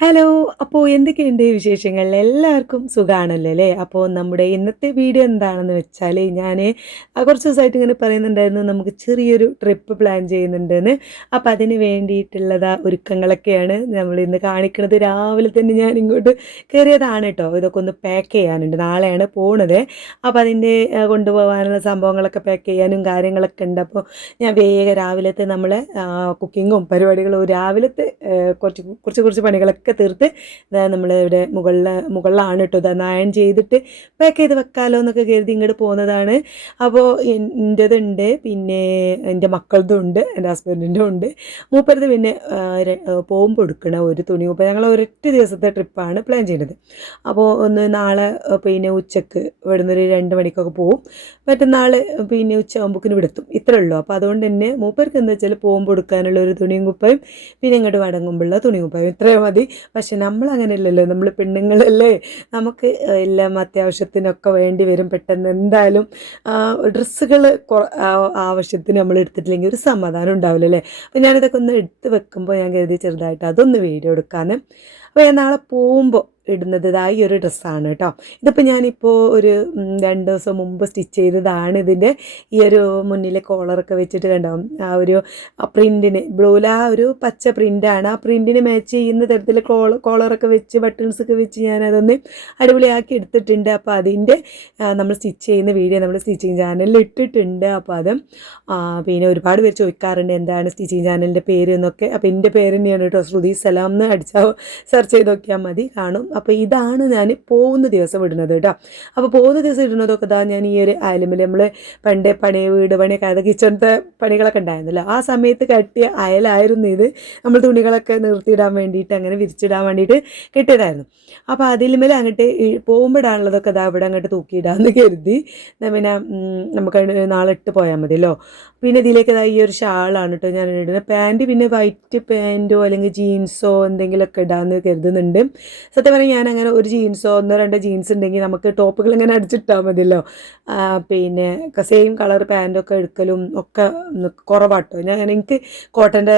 Hello അപ്പോൾ എന്തൊക്കെയുണ്ട് വിശേഷങ്ങൾ? എല്ലാവർക്കും സുഖമാണല്ലോ അല്ലേ? അപ്പോൾ നമ്മുടെ ഇന്നത്തെ വീഡിയോ എന്താണെന്ന് വെച്ചാൽ ഞാൻ കുറച്ച് ദിവസമായിട്ട് ഇങ്ങനെ പറയുന്നുണ്ടായിരുന്നു നമുക്ക് ചെറിയൊരു ട്രിപ്പ് പ്ലാൻ ചെയ്യുന്നുണ്ടെന്ന്. അപ്പോൾ അതിന് വേണ്ടിയിട്ടുള്ളത് ഒരുക്കങ്ങളൊക്കെയാണ് നമ്മൾ ഇന്ന് കാണിക്കുന്നത് രാവിലെ തന്നെ ഞാൻ ഇങ്ങോട്ട് കയറിയതാണ് കേട്ടോ ഇതൊക്കെ ഒന്ന് പാക്ക് ചെയ്യാനുണ്ട്. നാളെയാണ് പോണത്. അപ്പോൾ അതിന്റെ കൊണ്ടുപോകാനുള്ള സംഭവങ്ങളൊക്കെ പാക്ക് ചെയ്യാനും കാര്യങ്ങളൊക്കെ ഉണ്ട്. അപ്പോൾ ഞാൻ വേഗം രാവിലത്തെ നമ്മൾ കുക്കിങ്ങും പരിപാടികളും രാവിലത്തെ കുറച്ച് കുറച്ച് കുറച്ച് പണികളൊക്കെ തീർത്ത് നമ്മൾ ഇവിടെ മുകളിൽ മുകളിലാണ് കേട്ടോ ഇത്. നയൺ ചെയ്തിട്ട് പാക്ക് ചെയ്ത് വെക്കാമല്ലോ എന്നൊക്കെ കരുതി ഇങ്ങോട്ട് പോകുന്നതാണ് അപ്പോൾ എന്റെതുണ്ട് പിന്നെ എന്റെ മക്കളതും ഉണ്ട് എന്റെ ഹസ്ബൻഡിന്റെ ഉണ്ട്. മൂപ്പരത് പിന്നെ പോകുമ്പോൾ എടുക്കണ ഒരു തുണി. മൂപ്പർ ഞങ്ങൾ ഒരൊറ്റ ദിവസത്തെ ട്രിപ്പാണ് പ്ലാൻ ചെയ്യുന്നത് അപ്പോൾ ഒന്ന് നാളെ പിന്നെ ഉച്ചയ്ക്ക് ഇവിടെ നിന്നൊരു രണ്ട് മണിക്കൊക്കെ പോകും മറ്റന്നാൾ പിന്നെ ഉച്ചയാകുമ്പോക്കിന് വിടത്തും ഇത്രേ ഉള്ളൂ. അപ്പോൾ അതുകൊണ്ട് തന്നെ മൂപ്പർക്ക് എന്താ വെച്ചാൽ പോകുമ്പോൾ എടുക്കാനുള്ള ഒരു തുണിയും കുപ്പയും പിന്നെ ഇങ്ങോട്ട് വടങ്ങുമ്പോഴുള്ള തുണിയും കുപ്പയും. ഇത്രയും മതി. പക്ഷെ നമ്മൾ അങ്ങനെ അങ്ങനെയല്ലല്ലോ നമ്മൾ പെണ്ണുങ്ങളല്ലേ. നമുക്ക് എല്ലാം അത്യാവശ്യത്തിനൊക്കെ വേണ്ടി വരും. പെട്ടെന്ന് എന്തായാലും ഡ്രസ്സുകൾ ആവശ്യത്തിന് നമ്മൾ എടുത്തിട്ടില്ലെങ്കിൽ ഒരു സമാധാനം ഉണ്ടാവില്ല അല്ലേ അപ്പോൾ ഞാനിതൊക്കെ ഒന്ന് എടുത്ത് വെക്കുമ്പോൾ ഞാൻ കരുതി ചെറുതായിട്ട് അതൊന്ന് വീഡിയോ എടുക്കാനും അപ്പോൾ ഞാൻ നാളെ പോകുമ്പോൾ ഇടുന്നത് ഈ ഒരു ഡ്രസ്സാണ് കേട്ടോ. ഇതിപ്പോൾ ഞാനിപ്പോൾ ഒരു രണ്ട് ദിവസം മുമ്പ് സ്റ്റിച്ച് ചെയ്തതാണ് ഇതിന്റെ ഈ ഒരു മുന്നിലെ കോളറൊക്കെ വെച്ചിട്ട് കണ്ടോ? ആ ഒരു പ്രിന്റിന് ബ്ലൂല ഒരു പച്ച പ്രിന്റാണ് ആ പ്രിന്റിന് മാച്ച് ചെയ്യുന്ന തരത്തിൽ കോള കോളറൊക്കെ വെച്ച് ബട്ടൺസ് ഒക്കെ വെച്ച് ഞാനതൊന്ന് അടിപൊളിയാക്കി എടുത്തിട്ടുണ്ട്. അപ്പോൾ അതിന്റെ നമ്മൾ സ്റ്റിച്ച് ചെയ്യുന്ന വീഡിയോ നമ്മൾ സ്റ്റിച്ചിങ് ചാനലിൽ ഇട്ടിട്ടുണ്ട്. അപ്പോൾ അത് പിന്നെ ഒരുപാട് പേര് ചോദിക്കാറുണ്ട് എന്താണ് സ്റ്റിച്ചിങ് ചാനലിന്റെ പേര് എന്നൊക്കെ. അപ്പോൾ എന്റെ പേര് തന്നെയാണ് കേട്ടോ ശ്രുതി സലാം എന്ന് അടിച്ചാൽ സെർച്ച് ചെയ്ത് നോക്കിയാൽ മതി. കാണും. അപ്പോൾ ഇതാണ് ഞാൻ പോകുന്ന ദിവസം ഇടുന്നത് കേട്ടോ. അപ്പോൾ പോകുന്ന ദിവസം ഇടുന്നതൊക്കെ ഇതാ ഞാൻ ഈ ഒരു അയലമിൽ നമ്മൾ പണ്ട് പണി വീട് പണിയൊക്കെ അത് കിച്ചണത്തെ പണികളൊക്കെ ഉണ്ടായിരുന്നല്ലോ. ആ സമയത്ത് കെട്ടിയ അയലായിരുന്നു ഇത്. നമ്മൾ തുണികളൊക്കെ നിർത്തിയിടാൻ വേണ്ടിയിട്ട് അങ്ങനെ വിരിച്ചിടാൻ വേണ്ടിയിട്ട് കെട്ടിയതായിരുന്നു. അപ്പോൾ അതിലുമേൽ അങ്ങോട്ട് പോകുമ്പോഴാണുള്ളതൊക്കെ അതാ ഇവിടെ അങ്ങോട്ട് തൂക്കിയിടാമെന്ന് കരുതി. പിന്നെ നമുക്ക് നാളെ ഇട്ട് പോയാൽ മതിയല്ലോ പിന്നെ ഇതിലേക്ക് ഇതാ ഈ ഒരു ഷാളാണ് കേട്ടോ ഞാൻ ഇടുന്നത്. പാന്റ് പിന്നെ വൈറ്റ് പാന്റോ അല്ലെങ്കിൽ ജീൻസോ എന്തെങ്കിലുമൊക്കെ ഇടാമെന്ന് കരുതുന്നുണ്ട്. സത്യം പറഞ്ഞാൽ ഞാൻ അങ്ങനെ ഒരു ജീൻസോ ഒന്നോ രണ്ടോ ജീൻസ് ഉണ്ടെങ്കിൽ നമുക്ക് ടോപ്പുകൾ ഇങ്ങനെ അടിച്ചിട്ടാൽ മതിയല്ലോ. പിന്നെ സെയിം കളർ പാന്റൊക്കെ എടുക്കലും ഒക്കെ കുറവാട്ടോ. ഞാൻ എനിക്ക് കോട്ടന്റെ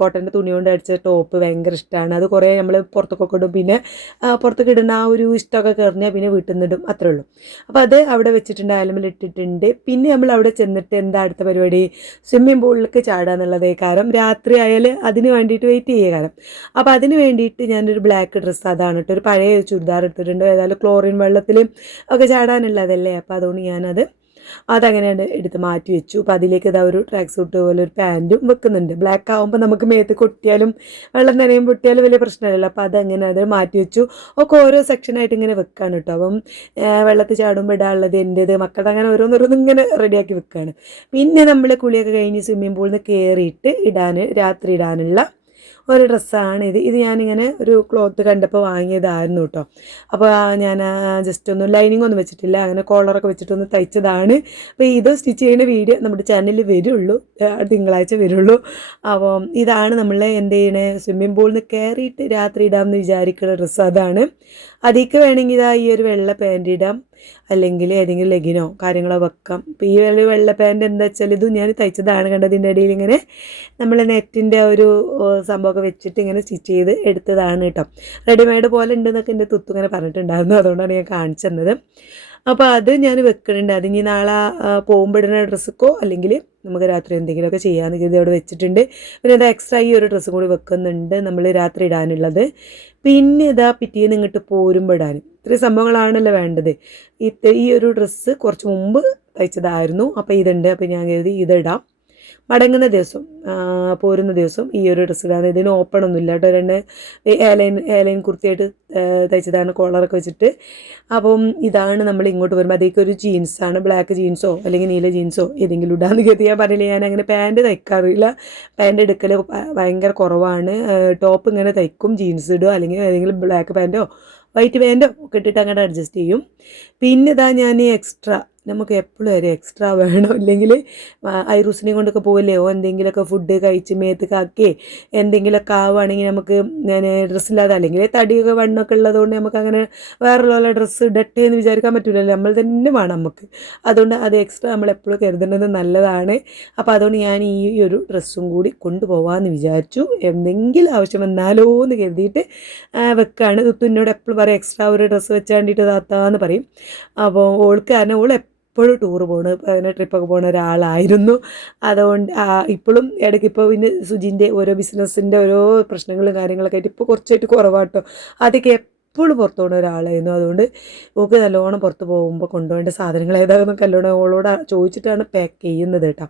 കോട്ടന്റെ തുണി കൊണ്ട് അടിച്ച ടോപ്പ് ഭയങ്കര ഇഷ്ടമാണ് അത് കുറേ നമ്മൾ പുറത്തൊക്കെ ഇടും. പിന്നെ പുറത്തൊക്കെ ഇടുന്ന ആ ഒരു ഇഷ്ടമൊക്കെ കയറിഞ്ഞാൽ പിന്നെ വീട്ടിൽ നിന്നിടും അത്രേ ഉള്ളൂ. അപ്പോൾ അത് അവിടെ വെച്ചിട്ടുണ്ട് അയലമിൽ ഇട്ടിട്ടുണ്ട്. പിന്നെ നമ്മൾ അവിടെ ചെന്നിട്ട് എന്താ അടുത്ത പരിപാടി? സ്വിമ്മിംഗ് പൂളിലേക്ക് ചാടുക എന്നുള്ളതേ കാരണം രാത്രി ആയാൽ അതിന് വേണ്ടിയിട്ട് വെയിറ്റ് ചെയ്യുക കാരണം. അപ്പോൾ അതിന് വേണ്ടിയിട്ട് ഞാനൊരു ബ്ലാക്ക് ഡ്രസ്സ് അതാണ് ഒരു പഴയ ചുരിദാർ എടുത്തിട്ടുണ്ട്. ഏതായാലും ക്ലോറിൻ വെള്ളത്തിൽ ഒക്കെ ചാടാനുള്ളതല്ലേ? അപ്പോൾ അതുകൊണ്ട് ഞാനത് അതങ്ങനെയാണ് എടുത്ത് മാറ്റി വെച്ചു. അപ്പോൾ അതിലേക്ക് ഇതാ ഒരു ട്രാക്ക് സൂട്ട് പോലെ ഒരു പാന്റും വെക്കുന്നുണ്ട്. ബ്ലാക്ക് ആകുമ്പോൾ നമുക്ക് മേത്ത് കൊട്ടിയാലും വെള്ളം നനയും പൊട്ടിയാലും വലിയ പ്രശ്നമില്ലല്ലോ. അപ്പോൾ അതങ്ങനെ അത് മാറ്റി വെച്ചു. ഒക്കെ ഓരോ സെക്ഷനായിട്ട് ഇങ്ങനെ വെക്കാണ് കേട്ടോ അപ്പം വെള്ളത്തിൽ ചാടുമ്പോൾ ഇടാനുള്ളത് എന്റേത് മക്കളുടെ അങ്ങനെ ഓരോന്നോരോന്നും ഇങ്ങനെ റെഡിയാക്കി വെക്കുകയാണ് പിന്നെ നമ്മൾ കുളിയൊക്കെ കഴിഞ്ഞ് സ്വിമ്മിംഗ് പൂളിൽ നിന്ന് കയറിയിട്ട് ഇടാൻ രാത്രി ഇടാനുള്ള ഒരു ഡ്രസ്സാണ് ഇത്. ഇത് ഞാനിങ്ങനെ ഒരു ക്ലോത്ത് കണ്ടപ്പോൾ വാങ്ങിയതായിരുന്നു കേട്ടോ അപ്പോൾ ഞാൻ ജസ്റ്റ് ഒന്ന് ലൈനിങ് ഒന്നും വെച്ചിട്ടില്ല. അങ്ങനെ കോളറൊക്കെ വെച്ചിട്ടൊന്ന് തയ്ച്ചതാണ്. അപ്പോൾ ഇത് സ്റ്റിച്ച് ചെയ്യുന്ന വീഡിയോ നമ്മുടെ ചാനലിൽ വരുള്ളൂ. തിങ്കളാഴ്ച വരുള്ളൂ. അപ്പോൾ ഇതാണ് നമ്മൾ എന്ത് ചെയ്യണേ? സ്വിമ്മിംഗ് പൂളിൽ നിന്ന് കയറിയിട്ട് രാത്രി ഇടാമെന്ന് വിചാരിക്കുന്ന ഡ്രസ്സ് അതാണ്. അതിക്ക് വേണമെങ്കിൽ ഇതാ ഈ ഒരു വെള്ള പാന്റ് ഇടാം. അല്ലെങ്കിൽ ഏതെങ്കിലും ലെഗിനോ കാര്യങ്ങളോ വെക്കാം. ഇപ്പോൾ ഈ ഒരു വെള്ള പാന്റ് എന്താ വെച്ചാൽ ഇത് ഞാൻ തയ്ച്ചതാണ് കണ്ടതിന്റെ ഇടയിൽ ഇങ്ങനെ നമ്മൾ നെറ്റിന്റെ ഒരു സംഭവമൊക്കെ വെച്ചിട്ട് ഇങ്ങനെ സ്റ്റിച്ച് ചെയ്ത് എടുത്തതാണ് കേട്ടോ. റെഡിമെയ്ഡ് പോലെ ഉണ്ടെന്നൊക്കെ എന്റെ തുത്തു ഇങ്ങനെ പറഞ്ഞിട്ടുണ്ടായിരുന്നു. അതുകൊണ്ടാണ് ഞാൻ കാണിച്ചു തന്നത്. അപ്പോൾ അത് ഞാൻ വെക്കുന്നുണ്ട് അതിങ്ങനെ നാളെ പോകുമ്പോൾ ഇടുന്ന ഡ്രസ്സൊക്കെ അല്ലെങ്കിൽ നമുക്ക് രാത്രി എന്തെങ്കിലുമൊക്കെ ചെയ്യാമെന്ന് കരുതി അവിടെ വെച്ചിട്ടുണ്ട്. പിന്നെ ഇത് എക്സ്ട്രാ ഈ ഒരു ഡ്രസ്സും കൂടി വെക്കുന്നുണ്ട് നമ്മൾ രാത്രി ഇടാനുള്ളത്. പിന്നെ ഇതാ പിറ്റേന്ന് ഇങ്ങോട്ട് പോരുമ്പോൾ ഇടാൻ ഇത്രയും സംഭവങ്ങളാണല്ലോ വേണ്ടത്. ഈ ഒരു ഡ്രസ്സ് കുറച്ച് മുമ്പ് തയ്ച്ചതായിരുന്നു. അപ്പോൾ ഇതുണ്ട്. അപ്പോൾ ഞാൻ കരുതി ഇതിടാം മടങ്ങുന്ന ദിവസം പോരുന്ന ദിവസം ഈ ഒരു ഡ്രസ്സ് ഇടാതെ ഇതിന് ഓപ്പൺ ഒന്നും ഇല്ല കേട്ടോ. രണ്ട് ഏലൈൻ ഏലൈൻ കുർത്തിയായിട്ട് തയ്ച്ചതാണ് കോളറൊക്കെ വെച്ചിട്ട്. അപ്പം ഇതാണ് നമ്മൾ ഇങ്ങോട്ട് വരുമ്പോൾ അതേക്ക് ഒരു ജീൻസാണ് ബ്ലാക്ക് ജീൻസോ അല്ലെങ്കിൽ നീല ജീൻസോ ഏതെങ്കിലും ഇടാന്ന് കരുതി. ഞാൻ പറഞ്ഞില്ല ഞാൻ അങ്ങനെ പാന്റ് തയ്ക്കാറില്ല. പാന്റ് എടുക്കൽ ഭയങ്കര കുറവാണ്. ടോപ്പ് ഇങ്ങനെ തയ്ക്കും ജീൻസ് ഇടുക അല്ലെങ്കിൽ ഏതെങ്കിലും ബ്ലാക്ക് പാന്റോ വൈറ്റ് പാന്റോ ഒക്കെ ഇട്ടിട്ട് അങ്ങനെ അഡ്ജസ്റ്റ് ചെയ്യും. പിന്നെ ഇതാ ഞാൻ എക്സ്ട്രാ നമുക്ക് എപ്പോഴും ഒരു എക്സ്ട്രാ വേണം. ഇല്ലെങ്കിൽ ഐറൂസിനെ കൊണ്ടൊക്കെ പോവില്ലേ? ഓ എന്തെങ്കിലുമൊക്കെ ഫുഡ് കഴിച്ച് മേത്ത് കാക്കി എന്തെങ്കിലുമൊക്കെ ആവുകയാണെങ്കിൽ നമുക്ക് ഡ്രസ്സില്ലാതെ അല്ലെങ്കിൽ തടിയൊക്കെ വണ്ണൊക്കെ ഉള്ളതുകൊണ്ട് നമുക്ക് അങ്ങനെ വേറെയുള്ള ഡ്രസ്സ് ഇടട്ടെ എന്ന് വിചാരിക്കാൻ പറ്റില്ലല്ലോ നമ്മൾ തന്നെ വേണം നമുക്ക്. അതുകൊണ്ട് അത് എക്സ്ട്രാ നമ്മൾ എപ്പോഴും കരുതേണ്ടത് നല്ലതാണ്. അപ്പോൾ അതുകൊണ്ട് ഞാൻ ഈ ഒരു ഡ്രസ്സും കൂടി കൊണ്ടുപോകാമെന്ന് വിചാരിച്ചു. എന്തെങ്കിലും ആവശ്യം വന്നാലോ എന്ന് കരുതിയിട്ട് വെക്കാണ്. തുന്നോട് എപ്പോഴും പറയും എക്സ്ട്രാ ഒരു ഡ്രസ്സ് വെച്ചാണ്ടിട്ട് താത്താന്ന് പറയും. അപ്പോൾ ഓൾക്ക് കാരണം ഓൾ എപ്പോഴും ടൂർ പോണ് അങ്ങനെ ട്രിപ്പൊക്കെ പോണ ഒരാളായിരുന്നു. അതുകൊണ്ട് ഇപ്പോഴും ഇടയ്ക്ക് ഇപ്പോൾ പിന്നെ സുജിന്റെ ഓരോ ബിസിനസ്സിന്റെ ഓരോ പ്രശ്നങ്ങളും കാര്യങ്ങളൊക്കെ ആയിട്ട് ഇപ്പോൾ കുറച്ചായിട്ട് കുറവാട്ടോ. അതൊക്കെ എപ്പോഴും പുറത്തു പോകുന്ന ഒരാളായിരുന്നു. അതുകൊണ്ട് ഓക്ക് നല്ലോണം പുറത്ത് പോകുമ്പോൾ കൊണ്ടുപോകേണ്ട സാധനങ്ങൾ ഏതാണെന്നൊക്കെ നല്ലോണം ഓളോട് ചോദിച്ചിട്ടാണ് പാക്ക് ചെയ്യുന്നത് കേട്ടോ.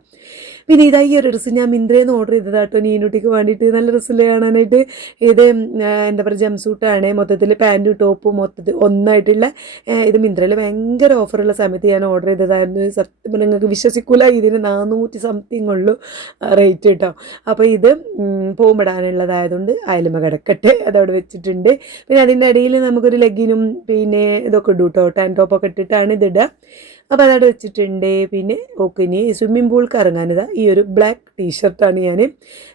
പിന്നെ ഇതാ ഈ ഒരു ഡ്രസ്സ് ഞാൻ മിന്ത്രയിൽ ഓർഡർ ചെയ്തത് കേട്ടോ നീനുട്ടിക്ക് വേണ്ടിയിട്ട്. നല്ല ഡ്രസ്സിൽ കാണാനായിട്ട്. ഇത് എന്താ പറയുക ജംസൂട്ടാണ് മൊത്തത്തിൽ പാന്റും ടോപ്പും മൊത്തത്തിൽ ഒന്നായിട്ടുള്ള ഇത് മിന്ത്രയിൽ ഭയങ്കര ഓഫറുള്ള സമയത്ത് ഞാൻ ഓർഡർ ചെയ്തതായിരുന്നു. സത്യം നിങ്ങൾക്ക് വിശ്വസിക്കൂല. ഇതിന് നാനൂറ്റി സംതിങ് ഉള്ളൂ റേറ്റ് കേട്ടോ അപ്പോൾ ഇത് പോകുമ്പോടാനുള്ളതായതുകൊണ്ട് അയലുമ കിടക്കട്ടെ. അതവിടെ വെച്ചിട്ടുണ്ട്. പിന്നെ അതിന്റെ ഇടയിൽ നമുക്കൊരു ലെഗിനും പിന്നെ ഇതൊക്കെ ഇടും കേട്ടോ ടാൻ ടോപ്പൊക്കെ ഇട്ടിട്ടാണ് ഇതിടുക അപ്പോൾ അതവിടെ വെച്ചിട്ടുണ്ട്. പിന്നെ ഓക്കെ ഇനി സ്വിമ്മിംഗ് പൂൾക്ക് ഇറങ്ങാനിതാ ഈ ഒരു ബ്ലാക്ക് ടീഷർട്ടാണ് ഞാൻ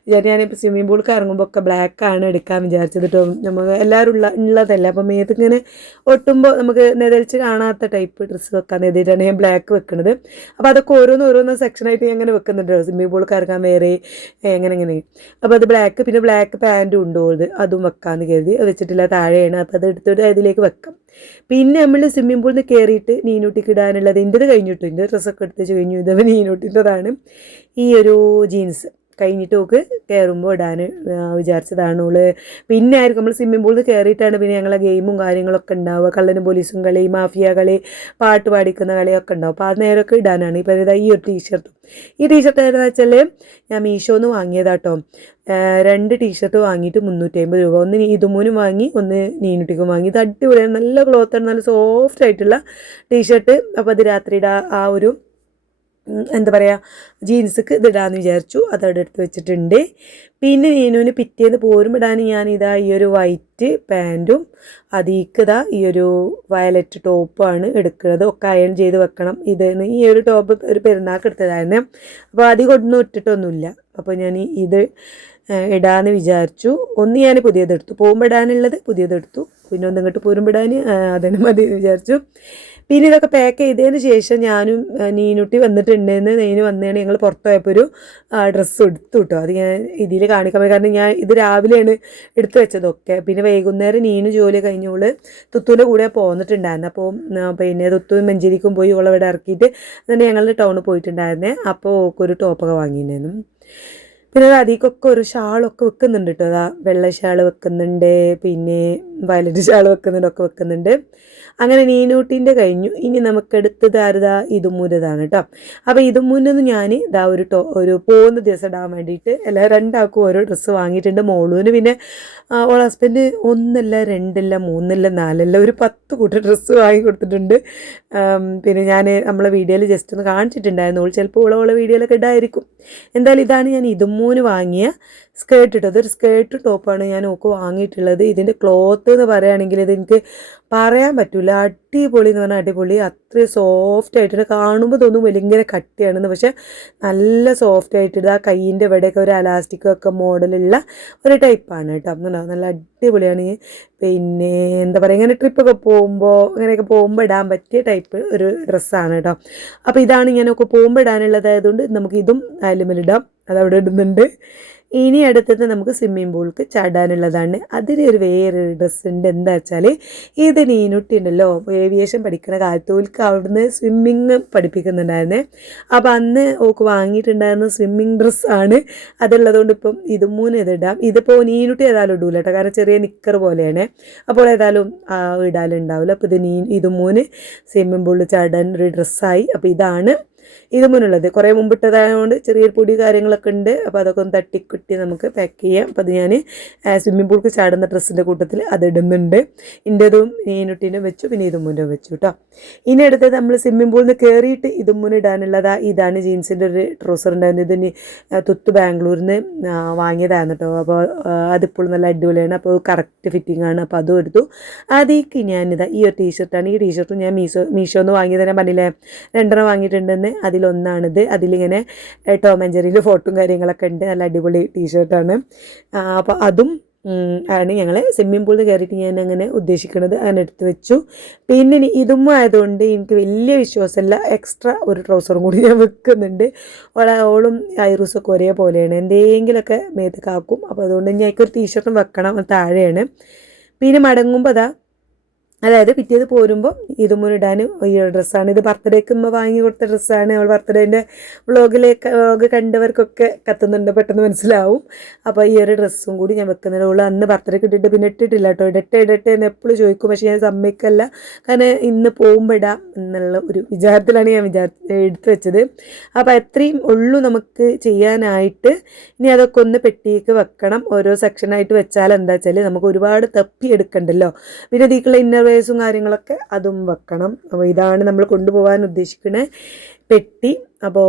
ഞാൻ ഞാനിപ്പോൾ സ്വിമ്മിംഗ് പൂൾക്ക് ഇറങ്ങുമ്പോൾ ഒക്കെ ബ്ലാക്കാണ് എടുക്കാൻ വിചാരിച്ചത് കേട്ടോ നമുക്ക് എല്ലാവരും ഉള്ള ഉള്ളതല്ല. അപ്പോൾ മേത്തിങ്ങനെ ഒട്ടുമ്പോൾ നമുക്ക് നെതളിച്ച് കാണാത്ത ടൈപ്പ് ഡ്രസ്സ് വെക്കാൻ എഴുതിയിട്ടാണ് ഞാൻ ബ്ലാക്ക് വെക്കുന്നത് അപ്പോൾ അതൊക്കെ ഓരോന്ന് ഓരോന്ന് സെക്ഷനായിട്ട് ഞാൻ അങ്ങനെ വെക്കുന്നുണ്ട് സ്വിമ്മിംഗ് പൂൾക്ക് ഇറങ്ങാൻ വേറെ എങ്ങനെ എങ്ങനെ അപ്പോൾ അത് ബ്ലാക്ക് പിന്നെ ബ്ലാക്ക് പാന്റും ഉണ്ടോ അത് അതും വെക്കാമെന്ന് കരുതി. വെച്ചിട്ടില്ല താഴെയാണ്. അപ്പോൾ അത് എടുത്തിട്ട് അതിലേക്ക് വെക്കാം. പിന്നെ നമ്മൾ സ്വിമ്മിംഗ് പൂളിൽ നിന്ന് കയറിയിട്ട് നീനൂട്ടിക്ക് ഇടാനുള്ളത് എന്റെത് കഴിഞ്ഞിട്ടു എന്റെ ഡ്രസ്സൊക്കെ എടുത്ത് കഴിഞ്ഞു ഇത് നീനൂട്ടിന്റെതാണ് ഈ ഒരു ജീൻസ് കഴിഞ്ഞിട്ട് ഒക്കെ കയറുമ്പോൾ ഇടാൻ വിചാരിച്ചതാണ്. ഓൾ പിന്നെ ആയിരിക്കും നമ്മൾ സ്വിമ്മിംഗ് പൂളിൽ കയറിയിട്ടാണ് പിന്നെ ഞങ്ങളെ ഗെയിമും കാര്യങ്ങളൊക്കെ ഉണ്ടാവുക കള്ളനും പോലീസും കളി മാഫിയ കളി പാട്ട് പാടിക്കുന്ന കളിയൊക്കെ ഉണ്ടാവും അപ്പോൾ ആ നേരമൊക്കെ ഇടാനാണ്. ഇപ്പോൾ ഇതാ ഈ ഒരു ടീഷർട്ടും ഈ ടീഷർട്ട് ഏതാണെന്ന് വെച്ചാൽ ഞാൻ മീഷോന്ന് വാങ്ങിയതാട്ടോ. രണ്ട് ടീഷർട്ട് വാങ്ങിയിട്ട് മുന്നൂറ്റി അമ്പത് രൂപ. ഒന്ന് ഇതുമൂനും വാങ്ങി ഒന്ന് നീനുട്ടിക്കും വാങ്ങി. ഇത് അടിപൊളിയാണ്. നല്ല ക്ലോത്താണ് നല്ല സോഫ്റ്റ് ആയിട്ടുള്ള ടീഷർട്ട് അപ്പോൾ അത് രാത്രിയുടെ ആ ഒരു എന്താ പറയുക ജീൻസ്ക്ക് ഇതിടാന്ന് വിചാരിച്ചു. അതവിടെ എടുത്ത് വെച്ചിട്ടുണ്ട്. പിന്നെ നീനുവിന് പിറ്റേന്ന് പോരും പോരുമിടാൻ ഞാൻ ഇതാ ഈ ഒരു വൈറ്റ് പാന്റും അതീക്കതാ ഈ ഒരു വയലറ്റ് ടോപ്പാണ് എടുക്കുന്നത്. ഒക്കെ അയൺ ചെയ്ത് വെക്കണം. ഇത് ഈ ഒരു ടോപ്പ് ഒരു പെരുന്നാൾക്ക് എടുത്തതായിരുന്നു. അപ്പോൾ അധികം ഒന്നും ഇട്ടിട്ടൊന്നുമില്ല. അപ്പോൾ ഞാൻ ഇത് ഇടാന്ന് വിചാരിച്ചു. ഒന്ന് ഞാൻ പുതിയതെടുത്തു പോകുമ്പോൾ ഇടാനുള്ളത് പുതിയതെടുത്തു പിന്നെ ഒന്നിങ്ങോട്ട് പോരുമ്പിടാൻ അതിന് മതി വിചാരിച്ചു. പിന്നെ ഇതൊക്കെ പാക്ക് ചെയ്തതിന് ശേഷം ഞാനും നീനുട്ടി വന്നിട്ടുണ്ടെന്ന് നീന് വന്നതാണ് ഞങ്ങൾ പുറത്ത് പോയപ്പോൾ ഒരു ഡ്രസ്സ് എടുത്തു കേട്ടോ അത് ഞാൻ ഇതിൽ കാണിക്കാൻ കാരണം ഞാൻ ഇത് രാവിലെയാണ് എടുത്തു വെച്ചതൊക്കെ. പിന്നെ വൈകുന്നേരം നീന് ജോലി കഴിഞ്ഞോൾ തുത്തുവിന്റെ കൂടെ പോന്നിട്ടുണ്ടായിരുന്നു. അപ്പോൾ പിന്നെ തുത്തുവും മഞ്ചേരിക്കും പോയി ഇവിടെ ഇറക്കിയിട്ട് എന്നിട്ട് ഞങ്ങൾ ടൗണിൽ പോയിട്ടുണ്ടായിരുന്നേ. അപ്പോൾ ഒരു ടോപ്പൊക്കെ വാങ്ങിയിട്ടുണ്ടായിരുന്നു. പിന്നെ അത് അതിക്കൊക്കെ ഒരു ഷാളൊക്കെ വെക്കുന്നുണ്ട് കേട്ടോ അതാ വെള്ള ഷാൾ വെക്കുന്നുണ്ട്. പിന്നെ വയലറ്റ് ഷാൾ വെക്കുന്നുണ്ട് ഒക്കെ വെക്കുന്നുണ്ട്. അങ്ങനെ നീനൂട്ടിന്റെ കഴിഞ്ഞു. ഇനി നമുക്ക് എടുത്തത് ആരുതാ ഇതുമൂരതാണ് കേട്ടോ അപ്പോൾ ഇതുമൂരെന്ന് ഞാൻ ഇതാ ഒരു ടോ ഒരു പോകുന്ന ദിവസം ഇടാൻ വേണ്ടിയിട്ട് അല്ല രണ്ടാൾക്കും ഓരോ ഡ്രസ്സ് വാങ്ങിയിട്ടുണ്ട് മോളൂന് പിന്നെ ഓൾ ഹസ്ബൻഡ് ഒന്നല്ല രണ്ടല്ല മൂന്നല്ല നാലല്ല ഒരു പത്ത് കൂട്ടം ഡ്രസ്സ് വാങ്ങി കൊടുത്തിട്ടുണ്ട്. പിന്നെ ഞാൻ നമ്മളെ വീഡിയോയിൽ ജസ്റ്റ് ഒന്ന് കാണിച്ചിട്ടുണ്ടായിരുന്നു. ഓൾ ചിലപ്പോൾ ഉള്ള വീഡിയോയിലൊക്കെ ഇടായിരിക്കും. എന്തായാലും ഇതാണ് ഞാൻ ഇതുമൂന്ന് വാങ്ങിയ സ്കേർട്ട് ഇട്ടത് ഒരു സ്കേർട്ട് ടോപ്പാണ് ഞാൻ നോക്ക് വാങ്ങിയിട്ടുള്ളത്. ഇതിന്റെ ക്ലോത്ത് എന്ന് പറയുകയാണെങ്കിൽ ഇത് എനിക്ക് പറയാൻ പറ്റില്ല അടിപൊളി എന്ന് പറഞ്ഞാൽ അടിപൊളി. അത്രയും സോഫ്റ്റ് ആയിട്ടുണ്ട് കാണുമ്പോൾ തോന്നും വലിയ കട്ടിയാണെന്ന്. പക്ഷേ നല്ല സോഫ്റ്റ് ആയിട്ട് ആ കയ്യിന്റെ ഇവിടെയൊക്കെ ഒരു അലാസ്റ്റിക്കൊക്കെ മോഡലുള്ള ഒരു ടൈപ്പാണ് കേട്ടോ. നല്ല അടിപൊളിയാണ്. പിന്നെ എന്താ പറയുക ഇങ്ങനെ ട്രിപ്പൊക്കെ പോകുമ്പോൾ അങ്ങനെയൊക്കെ പോകുമ്പോൾ ഇടാൻ പറ്റിയ ടൈപ്പ് ഒരു ഡ്രസ്സാണ് കേട്ടോ. അപ്പോൾ ഇതാണ് ഇങ്ങനെയൊക്കെ പോകുമ്പോൾ ഇടാനുള്ളതായതുകൊണ്ട് നമുക്ക് ഇതും അയലുമലിടാം അതവിടെ ഇടുന്നുണ്ട്. ഇനി അടുത്തത് നമുക്ക് സ്വിമ്മിംഗ് പൂൾക്ക് ചാടാനുള്ളതാണ്. അതിന് ഒരു വേറൊരു ഡ്രസ്സ് ഉണ്ട്. എന്താ വെച്ചാൽ ഇത് നീനുട്ടി ഉണ്ടല്ലോ. ഏവിയേഷൻ പഠിക്കുന്ന കാലത്ത് ഓൽക്ക് അവിടുന്ന് സ്വിമ്മിങ് പഠിപ്പിക്കുന്നുണ്ടായിരുന്നേ. അപ്പോൾ അന്ന് ഓക്ക് വാങ്ങിയിട്ടുണ്ടായിരുന്ന സ്വിമ്മിങ് ഡ്രസ്സാണ് അതുള്ളതുകൊണ്ട് ഇപ്പം ഇത് മൂന്ന് ഇതിടാം ഇതിപ്പോൾ നീനുട്ടി ഏതായാലും ഇടൂല കേട്ടോ കാരണം ചെറിയ നിക്കർ പോലെയാണ്. അപ്പോൾ ഏതായാലും ഇടാലുണ്ടാവില്ല. അപ്പോൾ ഇത് നീ ഇത് മൂന്ന് സ്വിമ്മിംഗ് പൂളിൽ ചാടാൻ ഒരു ഡ്രസ്സായി അപ്പോൾ ഇതാണ് ഇതുമുന്നുള്ളത് കുറേ മുമ്പിട്ടതായതുകൊണ്ട് ചെറിയൊരു പൊടി കാര്യങ്ങളൊക്കെ ഉണ്ട്. അപ്പോൾ അതൊക്കെ ഒന്ന് തട്ടിക്കുട്ടി നമുക്ക് പാക്ക് ചെയ്യാം. അപ്പോൾ അത് ഞാൻ സ്വിമ്മിംഗ് പൂൾക്ക് ചാടുന്ന ഡ്രസ്സിന്റെ കൂട്ടത്തിൽ അത് ഇടുന്നുണ്ട്. ഇന്റെതും നീനുട്ടീനും വെച്ചു പിന്നെ ഇതുമുന്നും വെച്ചു കേട്ടോ ഇനി അടുത്തത് നമ്മൾ സ്വിമ്മിംഗ് പൂളിൽ നിന്ന് കയറിയിട്ട് ഇതുമുന്ന് ഇടാനുള്ളതാ. ഇതാണ് ജീൻസിന്റെ ഒരു ട്രൗസർ ഉണ്ടായിരുന്നു. ഇതിന് തുത്ത് ബാംഗ്ലൂരിൽ നിന്ന് വാങ്ങിയതായിരുന്നു കേട്ടോ അപ്പോൾ അതിപ്പോൾ നല്ല അടിപൊളിയാണ്. അപ്പോൾ കറക്റ്റ് ഫിറ്റിംഗ് ആണ്. അപ്പോൾ അതും എടുത്തു. അതേക്ക് ഞാനിതാ ഈ ഒരു ടീഷർട്ടാണ് ഈ ടീഷർട്ട് ഞാൻ മീഷോ മീഷോന്ന് വാങ്ങിയത്. ഞാൻ പറഞ്ഞില്ലേ രണ്ടെണ്ണം വാങ്ങിയിട്ടുണ്ടെന്ന്. അതിലൊന്നാണിത്. അതിലിങ്ങനെ ടോം ആൻഡ് ഫോട്ടോയും കാര്യങ്ങളൊക്കെ ഉണ്ട്. നല്ല അടിപൊളി ടീഷർട്ടാണ്. അപ്പോൾ അതും ആണ് ഞങ്ങൾ സ്വിമ്മിംഗ് പൂളിൽ കയറിയിട്ട് ഞാൻ അങ്ങനെ ഉദ്ദേശിക്കുന്നത് അങ്ങനെ എടുത്ത് വെച്ചു. പിന്നെ ഇതും ആയതുകൊണ്ട് എനിക്ക് വലിയ വിശ്വാസമല്ല. എക്സ്ട്രാ ഒരു ട്രൗസറും കൂടി ഞാൻ വെക്കുന്നുണ്ട്. ഓളെ ഓളും ഐറൂസൊക്കെ ഒരേപോലെയാണ്. എന്തെങ്കിലുമൊക്കെ മേത്ത് കാക്കും. അപ്പോൾ അതുകൊണ്ട് ഞാൻ ഒരു ടീഷർട്ടും വെക്കണം. താഴെയാണ്. പിന്നെ മടങ്ങുമ്പോൾ അതാ അതായത് പിറ്റേത് പോരുമ്പോൾ ഇതും ഇടാൻ ഈ ഡ്രസ്സാണ്. ഇത് ബർത്ത്ഡേക്ക് ഉമ്മ വാങ്ങി കൊടുത്ത ഡ്രസ്സാണ്. അവൾ ബർത്ത്ഡേന്റെ വ്ളോഗിലേക്ക് വ്ളോഗ് കണ്ടവർക്കൊക്കെ കത്തുന്നുണ്ട് പെട്ടെന്ന് മനസ്സിലാവും. അപ്പോൾ ഈ ഒരു ഡ്രസ്സും കൂടി ഞാൻ വെക്കുന്നുണ്ട്. അവൾ അന്ന് ബർത്ത്ഡേക്ക് ഇട്ടിട്ട് പിന്നെ ഇട്ടിട്ടില്ല കേട്ടോ ഇടട്ടെ ഇടട്ടെ എന്ന് എപ്പോഴും ചോദിക്കും. പക്ഷേ ഞാൻ സമ്മതിക്കല്ല. കാരണം ഇന്ന് പോകുമ്പോൾ എന്നുള്ള ഒരു വിചാരത്തിലാണ് ഞാൻ വിചാരി എടുത്തു വെച്ചത്. അപ്പോൾ അത്രയും ഉള്ളൂ നമുക്ക് ചെയ്യാനായിട്ട്. ഇനി അതൊക്കെ ഒന്ന് പെട്ടിക്ക് വെക്കണം. ഓരോ സെക്ഷനായിട്ട് വെച്ചാൽ എന്താ വെച്ചാൽ നമുക്ക് ഒരുപാട് തപ്പി എടുക്കണ്ടല്ലോ. പിന്നെ ഇതിക്കുള്ള ഇന്നർ വേഴ്സും കാര്യങ്ങളൊക്കെ അതും വെക്കണം. അപ്പോൾ ഇതാണ് നമ്മൾ കൊണ്ടുപോകാൻ ഉദ്ദേശിക്കുന്ന പെട്ടി. അപ്പോൾ